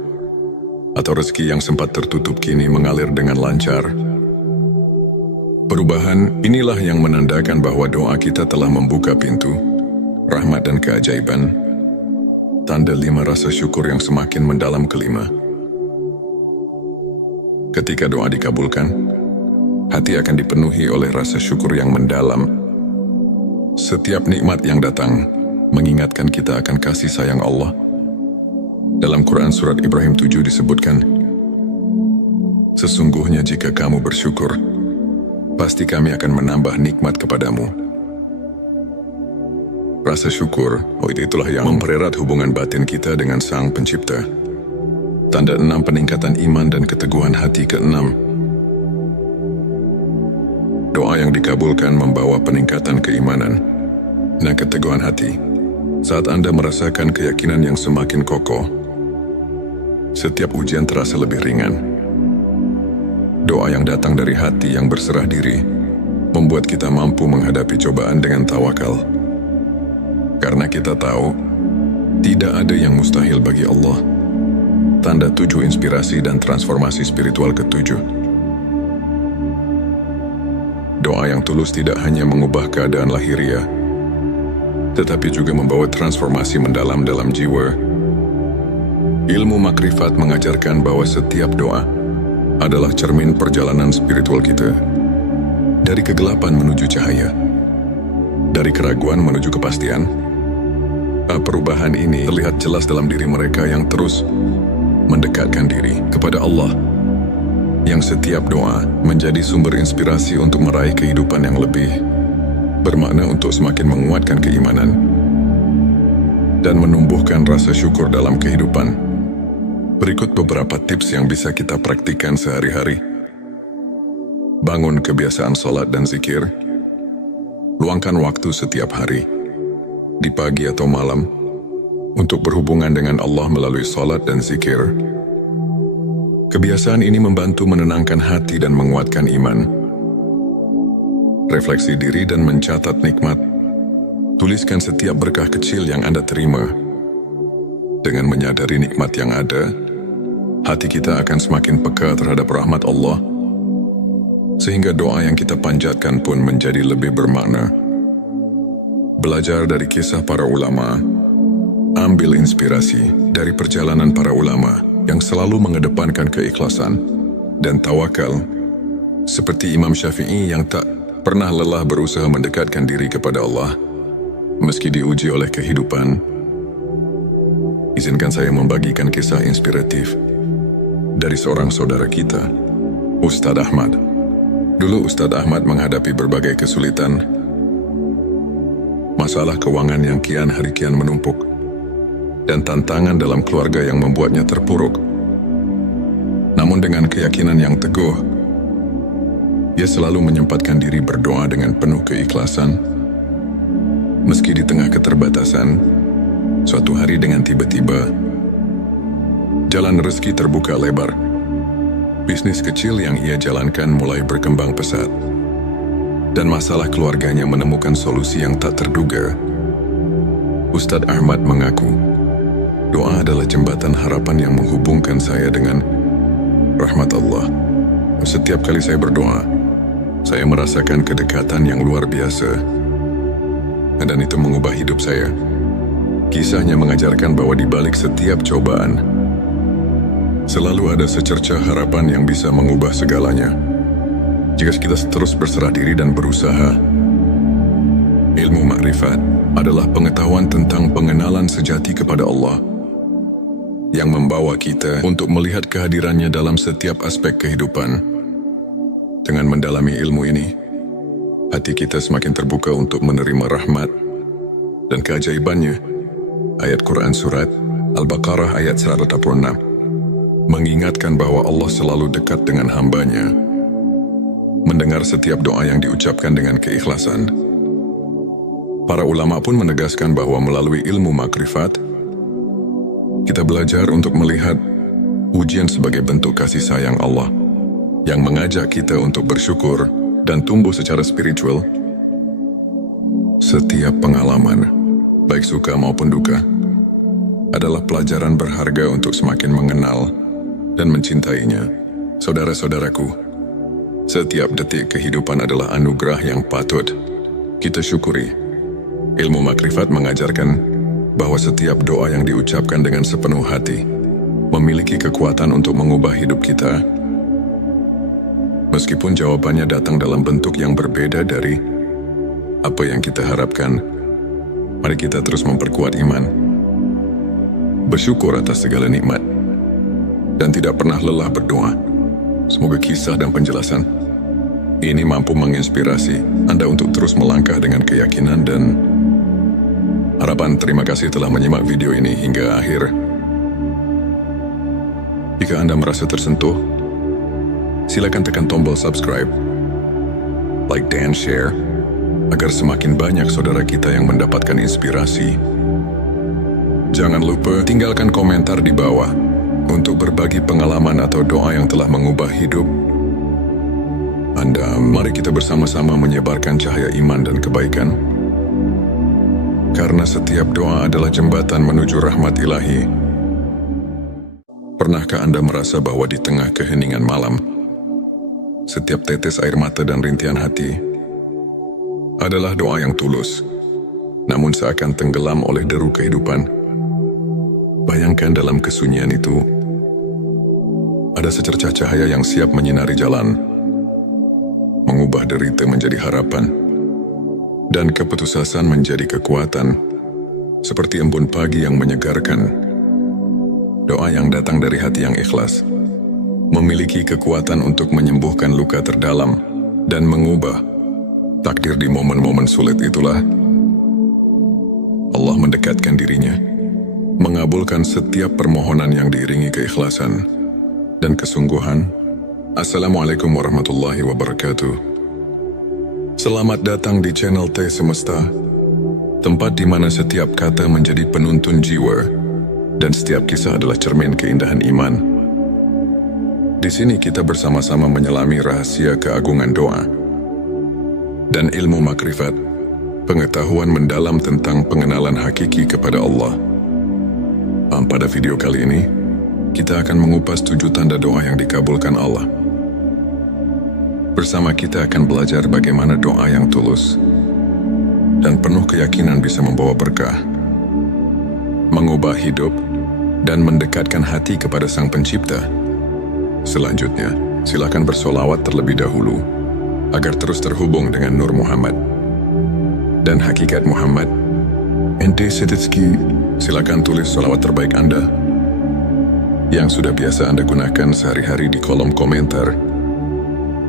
atau rezeki yang sempat tertutup kini mengalir dengan lancar. Perubahan inilah yang menandakan bahwa doa kita telah membuka pintu rahmat dan keajaiban. Tanda 5 rasa syukur yang semakin mendalam kelima. Ketika doa dikabulkan, hati akan dipenuhi oleh rasa syukur yang mendalam. Setiap nikmat yang datang mengingatkan kita akan kasih sayang Allah. Dalam Quran Surat Ibrahim 7 disebutkan, sesungguhnya jika kamu bersyukur, pasti kami akan menambah nikmat kepadamu. Rasa syukur, itulah yang mempererat hubungan batin kita dengan Sang Pencipta. Tanda 6 peningkatan iman dan keteguhan hati ke-6. Doa yang dikabulkan membawa peningkatan keimanan dan keteguhan hati. Saat Anda merasakan keyakinan yang semakin kokoh, setiap ujian terasa lebih ringan. Doa yang datang dari hati yang berserah diri membuat kita mampu menghadapi cobaan dengan tawakal. Karena kita tahu, tidak ada yang mustahil bagi Allah. Tanda 7 inspirasi dan transformasi spiritual ke-7. Doa yang tulus tidak hanya mengubah keadaan lahiriah, tetapi juga membawa transformasi mendalam dalam jiwa. Ilmu makrifat mengajarkan bahwa setiap doa adalah cermin perjalanan spiritual kita. Dari kegelapan menuju cahaya, dari keraguan menuju kepastian. Perubahan ini terlihat jelas dalam diri mereka yang terus mendekatkan diri kepada Allah, yang setiap doa menjadi sumber inspirasi untuk meraih kehidupan yang lebih bermakna, untuk semakin menguatkan keimanan dan menumbuhkan rasa syukur dalam kehidupan. Berikut beberapa tips yang bisa kita praktikkan sehari-hari. Bangun kebiasaan sholat dan zikir. Luangkan waktu setiap hari, di pagi atau malam, untuk berhubungan dengan Allah melalui sholat dan zikir. Kebiasaan ini membantu menenangkan hati dan menguatkan iman. Refleksi diri dan mencatat nikmat. Tuliskan setiap berkah kecil yang Anda terima. Dengan menyadari nikmat yang ada, hati kita akan semakin peka terhadap rahmat Allah, sehingga doa yang kita panjatkan pun menjadi lebih bermakna. Belajar dari kisah para ulama. Ambil inspirasi dari perjalanan para ulama yang selalu mengedepankan keikhlasan dan tawakal, seperti Imam Syafi'i yang tak pernah lelah berusaha mendekatkan diri kepada Allah meski diuji oleh kehidupan. izinkan saya membagikan kisah inspiratif dari seorang saudara kita, Ustadz Ahmad. Dulu Ustadz Ahmad menghadapi berbagai kesulitan, masalah keuangan yang kian hari kian menumpuk, dan tantangan dalam keluarga yang membuatnya terpuruk. Namun dengan keyakinan yang teguh, ia selalu menyempatkan diri berdoa dengan penuh keikhlasan. Meski di tengah keterbatasan, suatu hari dengan tiba-tiba, jalan rezeki terbuka lebar. Bisnis kecil yang ia jalankan mulai berkembang pesat, dan masalah keluarganya menemukan solusi yang tak terduga. Ustadz Ahmad mengaku, doa adalah jembatan harapan yang menghubungkan saya dengan rahmat Allah. Setiap kali saya berdoa, saya merasakan kedekatan yang luar biasa, dan itu mengubah hidup saya. Kisahnya mengajarkan bahwa di balik setiap cobaan, selalu ada secercah harapan yang bisa mengubah segalanya. Jika kita terus berserah diri dan berusaha. Ilmu makrifat adalah pengetahuan tentang pengenalan sejati kepada Allah, yang membawa kita untuk melihat kehadirannya dalam setiap aspek kehidupan. Dengan mendalami ilmu ini, hati kita semakin terbuka untuk menerima rahmat dan keajaibannya. Ayat Quran Surat Al-Baqarah ayat 186 mengingatkan bahwa Allah selalu dekat dengan hambanya, mendengar setiap doa yang diucapkan dengan keikhlasan. Para ulama pun menegaskan bahwa melalui ilmu makrifat, kita belajar untuk melihat ujian sebagai bentuk kasih sayang Allah, yang mengajak kita untuk bersyukur dan tumbuh secara spiritual. Setiap pengalaman, baik suka maupun duka, adalah pelajaran berharga untuk semakin mengenal dan mencintainya. Saudara-saudaraku, setiap detik kehidupan adalah anugerah yang patut kita syukuri. Ilmu makrifat mengajarkan bahwa setiap doa yang diucapkan dengan sepenuh hati memiliki kekuatan untuk mengubah hidup kita. Meskipun jawabannya datang dalam bentuk yang berbeda dari apa yang kita harapkan, mari kita terus memperkuat iman, bersyukur atas segala nikmat, dan tidak pernah lelah berdoa. Semoga kisah dan penjelasan ini mampu menginspirasi Anda untuk terus melangkah dengan keyakinan dan harapan. Terima kasih telah menyimak video ini hingga akhir. Jika Anda merasa tersentuh, silakan tekan tombol subscribe, like dan share, agar semakin banyak saudara kita yang mendapatkan inspirasi. Jangan lupa tinggalkan komentar di bawah untuk berbagi pengalaman atau doa yang telah mengubah hidup Anda. Mari kita bersama-sama menyebarkan cahaya iman dan kebaikan, karena setiap doa adalah jembatan menuju rahmat ilahi. Pernahkah Anda merasa bahwa di tengah keheningan malam, setiap tetes air mata dan rintihan hati adalah doa yang tulus, namun seakan tenggelam oleh deru kehidupan? Bayangkan dalam kesunyian itu, ada secercah cahaya yang siap menyinari jalan, mengubah derita menjadi harapan, dan keputusasaan menjadi kekuatan, seperti embun pagi yang menyegarkan. Doa yang datang dari hati yang ikhlas memiliki kekuatan untuk menyembuhkan luka terdalam dan mengubah takdir. Di momen-momen sulit itulah Allah mendekatkan dirinya, mengabulkan setiap permohonan yang diiringi keikhlasan dan kesungguhan. Assalamualaikum warahmatullahi wabarakatuh. Selamat datang di channel T Semesta, tempat di mana setiap kata menjadi penuntun jiwa dan setiap kisah adalah cermin keindahan iman. Di sini kita bersama-sama menyelami rahasia keagungan doa dan ilmu makrifat, pengetahuan mendalam tentang pengenalan hakiki kepada Allah. Pada video kali ini, kita akan mengupas 7 tanda doa yang dikabulkan Allah. Bersama kita akan belajar bagaimana doa yang tulus dan penuh keyakinan bisa membawa berkah, mengubah hidup, dan mendekatkan hati kepada Sang Pencipta. Selanjutnya, silakan bersolawat terlebih dahulu agar terus terhubung dengan Nur Muhammad dan hakikat Muhammad Ente Setitski, silakan tulis salawat terbaik Anda yang sudah biasa Anda gunakan sehari-hari di kolom komentar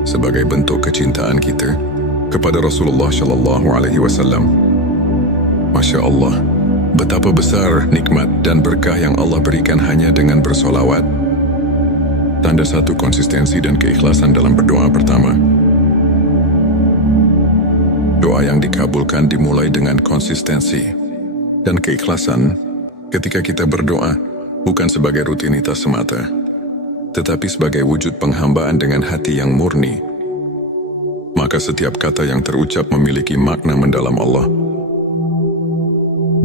sebagai bentuk kecintaan kita kepada Rasulullah Shallallahu Alaihi Wasallam. Masya Allah, betapa besar nikmat dan berkah yang Allah berikan hanya dengan bersolawat. Tanda satu konsistensi dan keikhlasan dalam berdoa pertama. Doa yang dikabulkan dimulai dengan konsistensi dan keikhlasan ketika kita berdoa bukan sebagai rutinitas semata, tetapi sebagai wujud penghambaan dengan hati yang murni. Maka setiap kata yang terucap memiliki makna mendalam. Allah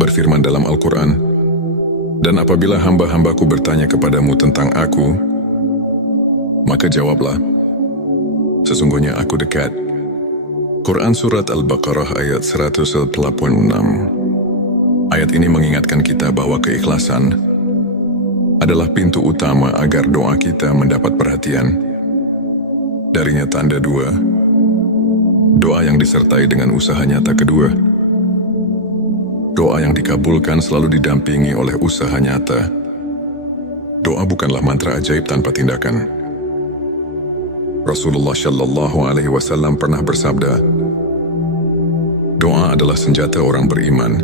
berfirman dalam Al-Quran, "Dan apabila hamba-hambaku bertanya kepadamu tentang aku, maka jawablah, sesungguhnya aku dekat." Quran Surat Al-Baqarah ayat 186. Ayat ini mengingatkan kita bahwa keikhlasan adalah pintu utama agar doa kita mendapat perhatian. Darinya tanda dua, doa yang disertai dengan usaha nyata kedua. Doa yang dikabulkan selalu didampingi oleh usaha nyata. Doa bukanlah mantra ajaib tanpa tindakan. Rasulullah Shallallahu Alaihi Wasallam pernah bersabda, doa adalah senjata orang beriman.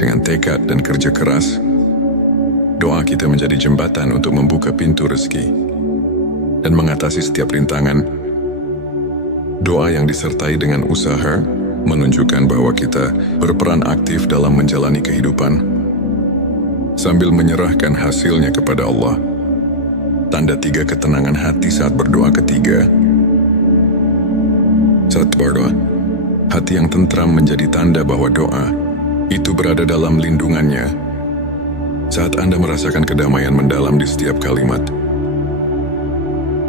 Dengan tekad dan kerja keras, doa kita menjadi jembatan untuk membuka pintu rezeki dan mengatasi setiap rintangan. Doa yang disertai dengan usaha menunjukkan bahwa kita berperan aktif dalam menjalani kehidupan sambil menyerahkan hasilnya kepada Allah. Tanda tiga ketenangan hati saat berdoa ketiga. Saat berdoa, hati yang tentram menjadi tanda bahwa doa itu berada dalam lindungannya. Saat Anda merasakan kedamaian mendalam di setiap kalimat,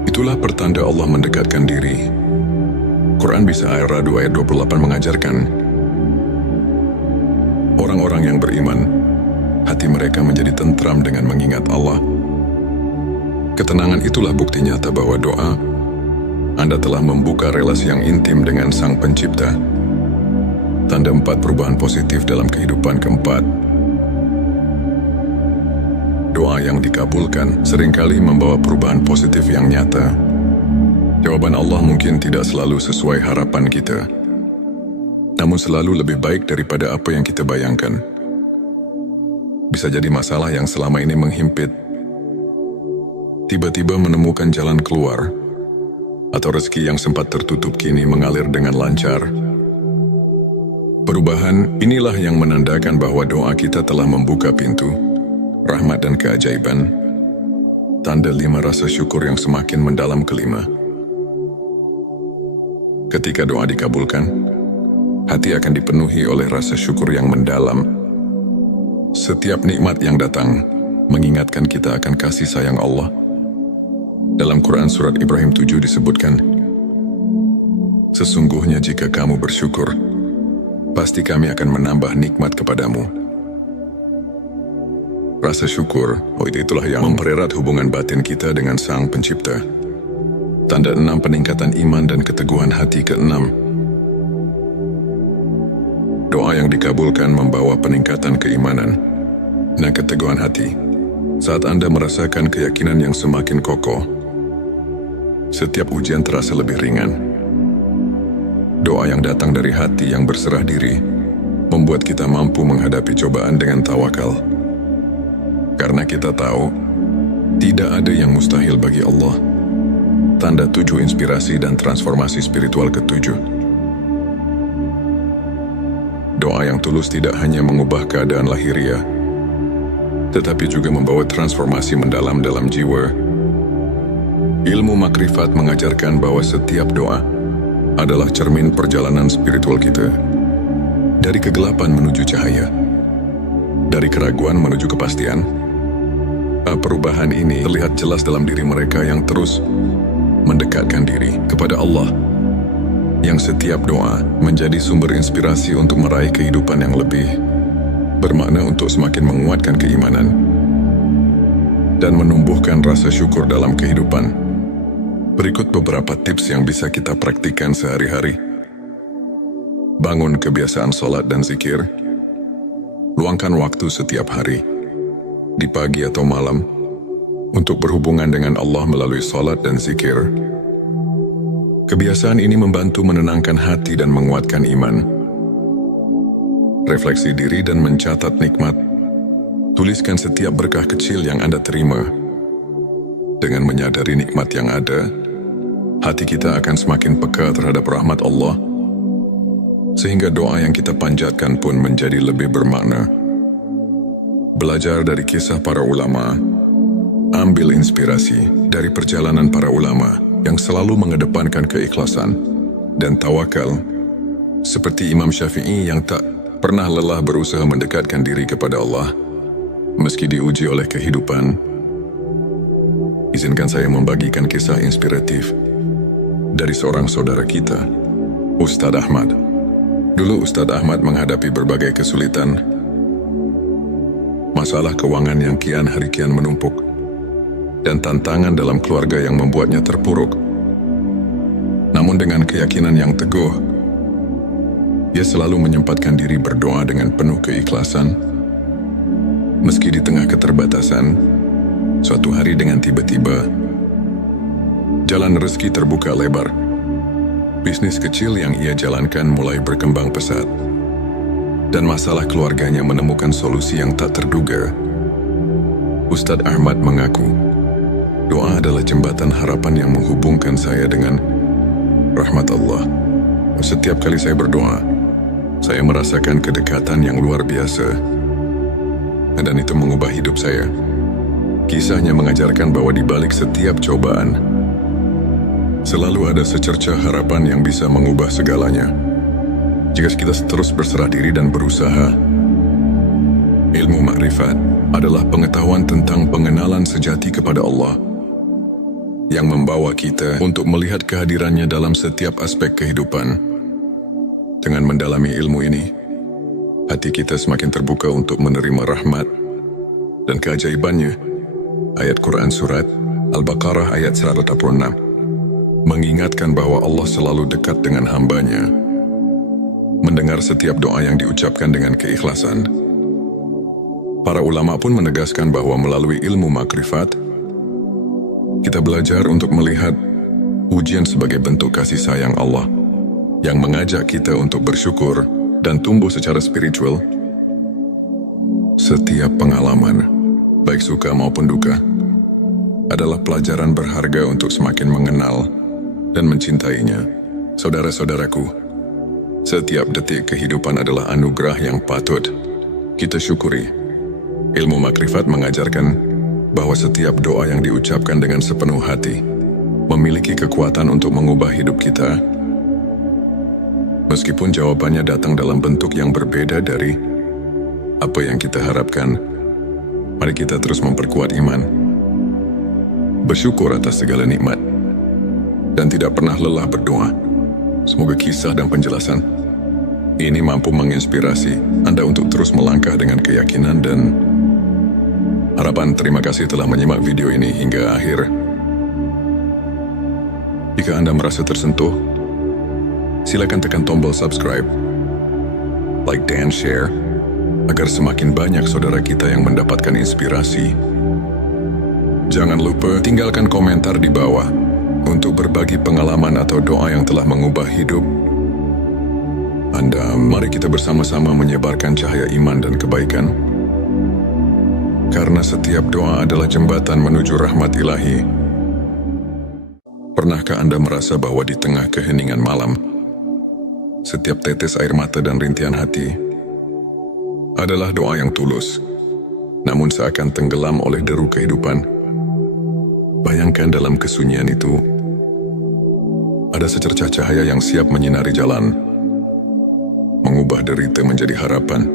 itulah pertanda Allah mendekatkan diri. Quran Bisa Ar-Ra'd ayat 28 mengajarkan, orang-orang yang beriman, hati mereka menjadi tentram dengan mengingat Allah. Ketenangan itulah bukti nyata bahwa doa Anda telah membuka relasi yang intim dengan Sang Pencipta. Tanda 4 perubahan positif dalam kehidupan. Keempat, doa yang dikabulkan seringkali membawa perubahan positif yang nyata. Jawaban Allah mungkin tidak selalu sesuai harapan kita, namun selalu lebih baik daripada apa yang kita bayangkan. Bisa jadi masalah yang selama ini menghimpit tiba-tiba menemukan jalan keluar, atau rezeki yang sempat tertutup kini mengalir dengan lancar. Perubahan inilah yang menandakan bahwa doa kita telah membuka pintu rahmat dan keajaiban. Tanda 5 rasa syukur yang semakin mendalam. Kelima, ketika doa dikabulkan, hati akan dipenuhi oleh rasa syukur yang mendalam. Setiap nikmat yang datang mengingatkan kita akan kasih sayang Allah. Dalam Quran Surat Ibrahim 7 disebutkan, sesungguhnya jika kamu bersyukur, pasti kami akan menambah nikmat kepadamu. Rasa syukur, itulah yang mempererat hubungan batin kita dengan Sang Pencipta. Tanda 6 peningkatan iman dan keteguhan hati. Keenam, doa yang dikabulkan membawa peningkatan keimanan dan keteguhan hati. Saat Anda merasakan keyakinan yang semakin kokoh, setiap ujian terasa lebih ringan. Doa yang datang dari hati yang berserah diri membuat kita mampu menghadapi cobaan dengan tawakal. Karena kita tahu, tidak ada yang mustahil bagi Allah. Tanda 7 inspirasi dan transformasi spiritual. Ketujuh, doa yang tulus tidak hanya mengubah keadaan lahiriah, tetapi juga membawa transformasi mendalam dalam jiwa. Ilmu makrifat mengajarkan bahwa setiap doa adalah cermin perjalanan spiritual kita. Dari kegelapan menuju cahaya, dari keraguan menuju kepastian. Perubahan ini terlihat jelas dalam diri mereka yang terus mendekatkan diri kepada Allah, yang setiap doa menjadi sumber inspirasi untuk meraih kehidupan yang lebih bermakna, untuk semakin menguatkan keimanan dan menumbuhkan rasa syukur dalam kehidupan. Berikut beberapa tips yang bisa kita praktikkan sehari-hari. Bangun kebiasaan sholat dan zikir. Luangkan waktu setiap hari, di pagi atau malam, untuk berhubungan dengan Allah melalui salat dan zikir. Kebiasaan ini membantu menenangkan hati dan menguatkan iman. Refleksi diri dan mencatat nikmat. Tuliskan setiap berkah kecil yang Anda terima. Dengan menyadari nikmat yang ada, hati kita akan semakin peka terhadap rahmat Allah, sehingga doa yang kita panjatkan pun menjadi lebih bermakna. Belajar dari kisah para ulama, ambil inspirasi dari perjalanan para ulama yang selalu mengedepankan keikhlasan dan tawakal, seperti Imam Syafi'i yang tak pernah lelah berusaha mendekatkan diri kepada Allah, meski diuji oleh kehidupan. Izinkan saya membagikan kisah inspiratif dari seorang saudara kita, Ustadz Ahmad. Dulu Ustadz Ahmad menghadapi berbagai kesulitan, masalah keuangan yang kian hari kian menumpuk, dan tantangan dalam keluarga yang membuatnya terpuruk. Namun dengan keyakinan yang teguh, ia selalu menyempatkan diri berdoa dengan penuh keikhlasan. Meski di tengah keterbatasan, suatu hari dengan tiba-tiba, jalan rezeki terbuka lebar. Bisnis kecil yang ia jalankan mulai berkembang pesat, dan masalah keluarganya menemukan solusi yang tak terduga. Ustadz Ahmad mengaku, doa adalah jembatan harapan yang menghubungkan saya dengan rahmat Allah. Setiap kali saya berdoa, saya merasakan kedekatan yang luar biasa, dan itu mengubah hidup saya. Kisahnya mengajarkan bahwa di balik setiap cobaan, selalu ada secercah harapan yang bisa mengubah segalanya. Jika kita terus berserah diri dan berusaha. Ilmu makrifat adalah pengetahuan tentang pengenalan sejati kepada Allah, yang membawa kita untuk melihat kehadirannya dalam setiap aspek kehidupan. Dengan mendalami ilmu ini, hati kita semakin terbuka untuk menerima rahmat dan keajaibannya. Ayat Quran Surat Al-Baqarah ayat 186 mengingatkan bahwa Allah selalu dekat dengan hambanya, mendengar setiap doa yang diucapkan dengan keikhlasan. Para ulama pun menegaskan bahwa melalui ilmu makrifat, kita belajar untuk melihat ujian sebagai bentuk kasih sayang Allah, yang mengajak kita untuk bersyukur dan tumbuh secara spiritual. Setiap pengalaman, baik suka maupun duka, adalah pelajaran berharga untuk semakin mengenal dan mencintainya. Saudara-saudaraku, setiap detik kehidupan adalah anugerah yang patut kita syukuri. Ilmu makrifat mengajarkan bahwa setiap doa yang diucapkan dengan sepenuh hati memiliki kekuatan untuk mengubah hidup kita. Meskipun jawabannya datang dalam bentuk yang berbeda dari apa yang kita harapkan, mari kita terus memperkuat iman, bersyukur atas segala nikmat, dan tidak pernah lelah berdoa. Semoga kisah dan penjelasan ini mampu menginspirasi Anda untuk terus melangkah dengan keyakinan dan harapan. Terima kasih telah menyimak video ini hingga akhir. Jika Anda merasa tersentuh, silakan tekan tombol subscribe, like dan share, agar semakin banyak saudara kita yang mendapatkan inspirasi. Jangan lupa tinggalkan komentar di bawah untuk berbagi pengalaman atau doa yang telah mengubah hidup Anda. Mari kita bersama-sama menyebarkan cahaya iman dan kebaikan, karena setiap doa adalah jembatan menuju rahmat ilahi. Pernahkah Anda merasa bahwa di tengah keheningan malam, setiap tetes air mata dan rintihan hati adalah doa yang tulus, namun seakan tenggelam oleh deru kehidupan? Bayangkan dalam kesunyian itu, ada secercah cahaya yang siap menyinari jalan, mengubah derita menjadi harapan,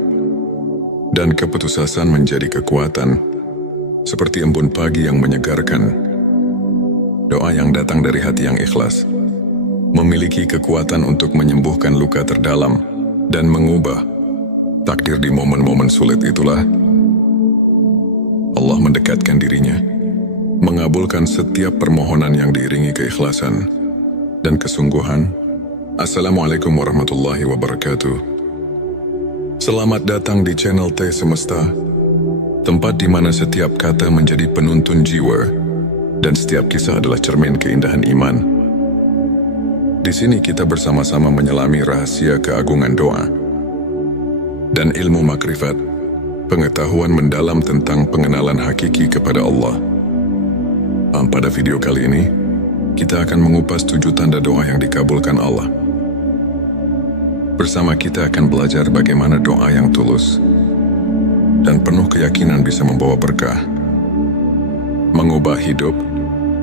dan keputusasaan menjadi kekuatan, seperti embun pagi yang menyegarkan. Doa yang datang dari hati yang ikhlas memiliki kekuatan untuk menyembuhkan luka terdalam dan mengubah takdir. Di momen-momen sulit itulah Allah mendekatkan dirinya, mengabulkan setiap permohonan yang diiringi keikhlasan dan kesungguhan. Assalamualaikum warahmatullahi wabarakatuh. Selamat datang di channel T Semesta, tempat di mana setiap kata menjadi penuntun jiwa dan setiap kisah adalah cermin keindahan iman. Di sini kita bersama-sama menyelami rahasia keagungan doa dan ilmu makrifat, pengetahuan mendalam tentang pengenalan hakiki kepada Allah. Pada video kali ini, kita akan mengupas 7 tanda doa yang dikabulkan Allah. Bersama kita akan belajar bagaimana doa yang tulus dan penuh keyakinan bisa membawa berkah, mengubah hidup,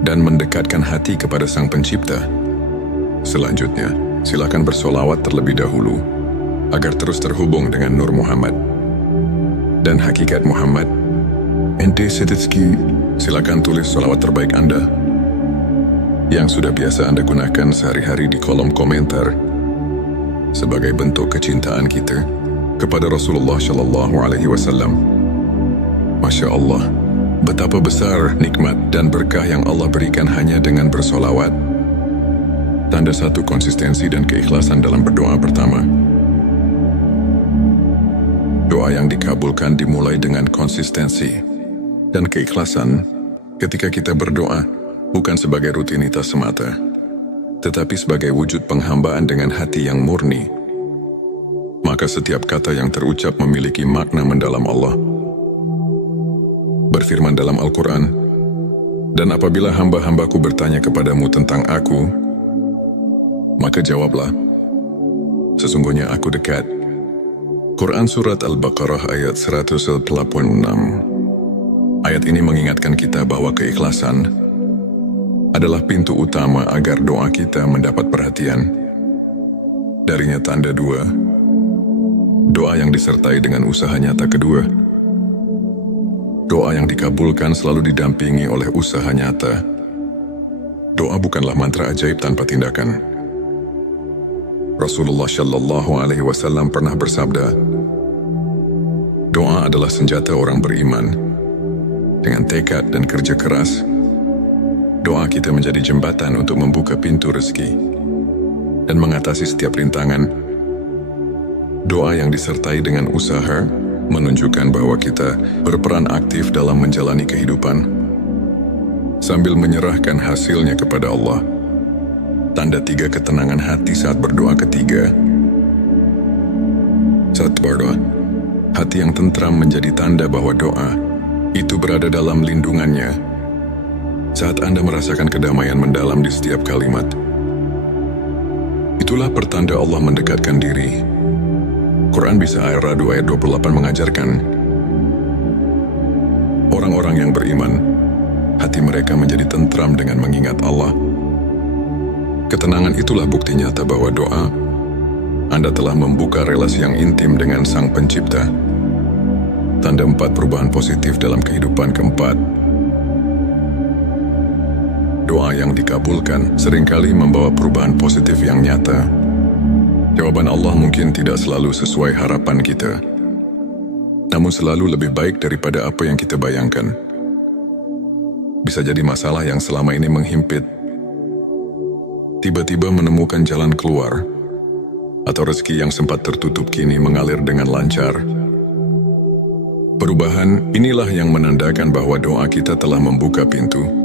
dan mendekatkan hati kepada Sang Pencipta. Selanjutnya, silakan bersolawat terlebih dahulu agar terus terhubung dengan Nur Muhammad dan hakikat Muhammad. Ente Setitski, silakan tulis solawat terbaik Anda yang sudah biasa Anda gunakan sehari-hari di kolom komentar sebagai bentuk kecintaan kita kepada Rasulullah Shallallahu Alaihi Wasallam. Masya Allah, betapa besar nikmat dan berkah yang Allah berikan hanya dengan bersolawat. Tanda 1, konsistensi dan keikhlasan dalam berdoa. Pertama, doa yang dikabulkan dimulai dengan konsistensi dan keikhlasan. Ketika kita berdoa bukan sebagai rutinitas semata, tetapi sebagai wujud penghambaan dengan hati yang murni, maka setiap kata yang terucap memiliki makna mendalam. Allah berfirman dalam Al-Quran, "Dan apabila hamba-hambaku bertanya kepadamu tentang aku, maka jawablah, sesungguhnya aku dekat." Quran Surat Al-Baqarah ayat 186. Ayat ini mengingatkan kita bahwa keikhlasan adalah pintu utama agar doa kita mendapat perhatian. Darinya tanda 2, doa yang disertai dengan usaha nyata. Kedua, doa yang dikabulkan selalu didampingi oleh usaha nyata. Doa bukanlah mantra ajaib tanpa tindakan. Rasulullah Shallallahu Alaihi Wasallam pernah bersabda, doa adalah senjata orang beriman. Dengan tekad dan kerja keras, doa kita menjadi jembatan untuk membuka pintu rezeki dan mengatasi setiap rintangan. Doa yang disertai dengan usaha menunjukkan bahwa kita berperan aktif dalam menjalani kehidupan sambil menyerahkan hasilnya kepada Allah. Tanda 3, ketenangan hati saat berdoa. Ketiga, saat berdoa, hati yang tentram menjadi tanda bahwa doa itu berada dalam lindungannya. Saat Anda merasakan kedamaian mendalam di setiap kalimat, itulah pertanda Allah mendekatkan diri. Quran Bisa Ar-Ra'd ayat 28 mengajarkan, orang-orang yang beriman, hati mereka menjadi tentram dengan mengingat Allah. Ketenangan itulah bukti nyata bahwa doa Anda telah membuka relasi yang intim dengan Sang Pencipta. Tanda 4, perubahan positif dalam kehidupan. Keempat, doa yang dikabulkan seringkali membawa perubahan positif yang nyata. Jawaban Allah mungkin tidak selalu sesuai harapan kita, namun selalu lebih baik daripada apa yang kita bayangkan. Bisa jadi masalah yang selama ini menghimpit tiba-tiba menemukan jalan keluar, atau rezeki yang sempat tertutup kini mengalir dengan lancar. Perubahan inilah yang menandakan bahwa doa kita telah membuka pintu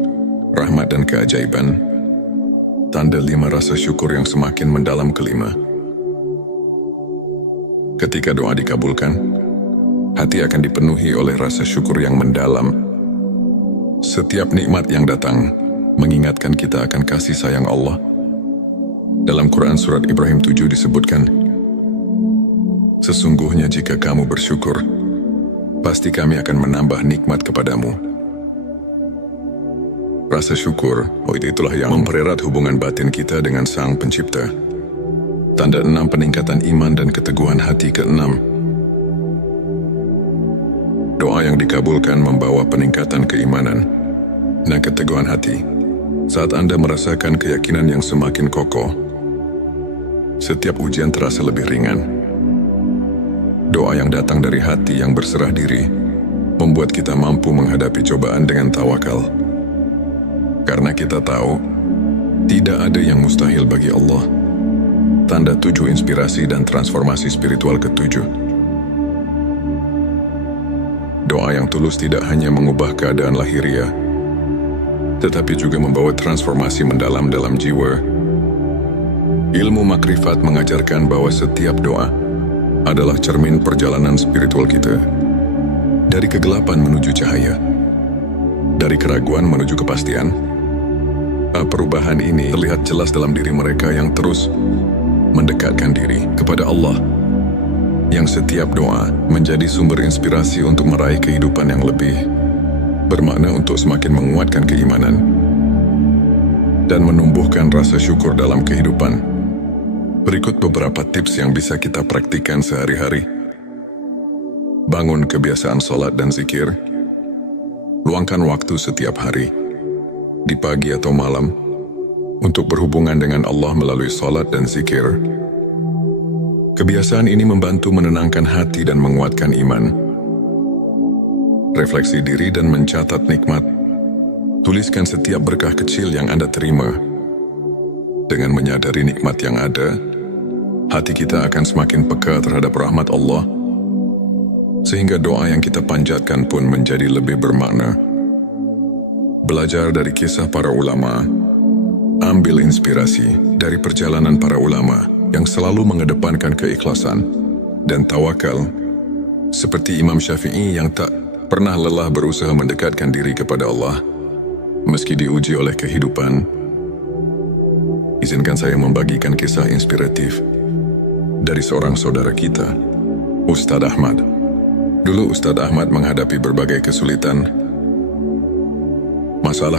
rahmat dan keajaiban. Tanda 5, rasa syukur yang semakin mendalam. Kelima, ketika doa dikabulkan, hati akan dipenuhi oleh rasa syukur yang mendalam. Setiap nikmat yang datang mengingatkan kita akan kasih sayang Allah. Dalam Quran Surat Ibrahim 7 disebutkan, sesungguhnya jika kamu bersyukur, pasti kami akan menambah nikmat kepadamu. Rasa syukur, itulah yang mempererat hubungan batin kita dengan Sang Pencipta. Tanda 6, peningkatan iman dan keteguhan hati. Keenam, doa yang dikabulkan membawa peningkatan keimanan dan keteguhan hati. Saat Anda merasakan keyakinan yang semakin kokoh, setiap ujian terasa lebih ringan. Doa yang datang dari hati yang berserah diri membuat kita mampu menghadapi cobaan dengan tawakal. Karena kita tahu, tidak ada yang mustahil bagi Allah. Tanda 7, inspirasi dan transformasi spiritual. Ketujuh, doa yang tulus tidak hanya mengubah keadaan lahiriah, tetapi juga membawa transformasi mendalam dalam jiwa. Ilmu makrifat mengajarkan bahwa setiap doa adalah cermin perjalanan spiritual kita. Dari kegelapan menuju cahaya, dari keraguan menuju kepastian. Perubahan ini terlihat jelas dalam diri mereka yang terus mendekatkan diri kepada Allah, yang setiap doa menjadi sumber inspirasi untuk meraih kehidupan yang lebih bermakna, untuk semakin menguatkan keimanan dan menumbuhkan rasa syukur dalam kehidupan. Berikut beberapa tips yang bisa kita praktikkan sehari-hari. Bangun kebiasaan sholat dan zikir. Luangkan waktu setiap hari, di pagi atau malam, untuk berhubungan dengan Allah melalui sholat dan zikir. Kebiasaan ini membantu menenangkan hati dan menguatkan iman. Refleksi diri dan mencatat nikmat. Tuliskan setiap berkah kecil yang Anda terima. Dengan menyadari nikmat yang ada, hati kita akan semakin peka terhadap rahmat Allah, sehingga doa yang kita panjatkan pun menjadi lebih bermakna. Belajar dari kisah para ulama. Ambil inspirasi dari perjalanan para ulama yang selalu mengedepankan keikhlasan dan tawakal, seperti Imam Syafi'i yang tak pernah lelah berusaha mendekatkan diri kepada Allah meski diuji oleh kehidupan. Izinkan saya membagikan kisah inspiratif dari seorang saudara kita, Ustadz Ahmad. Dulu Ustadz Ahmad menghadapi berbagai kesulitan, masalah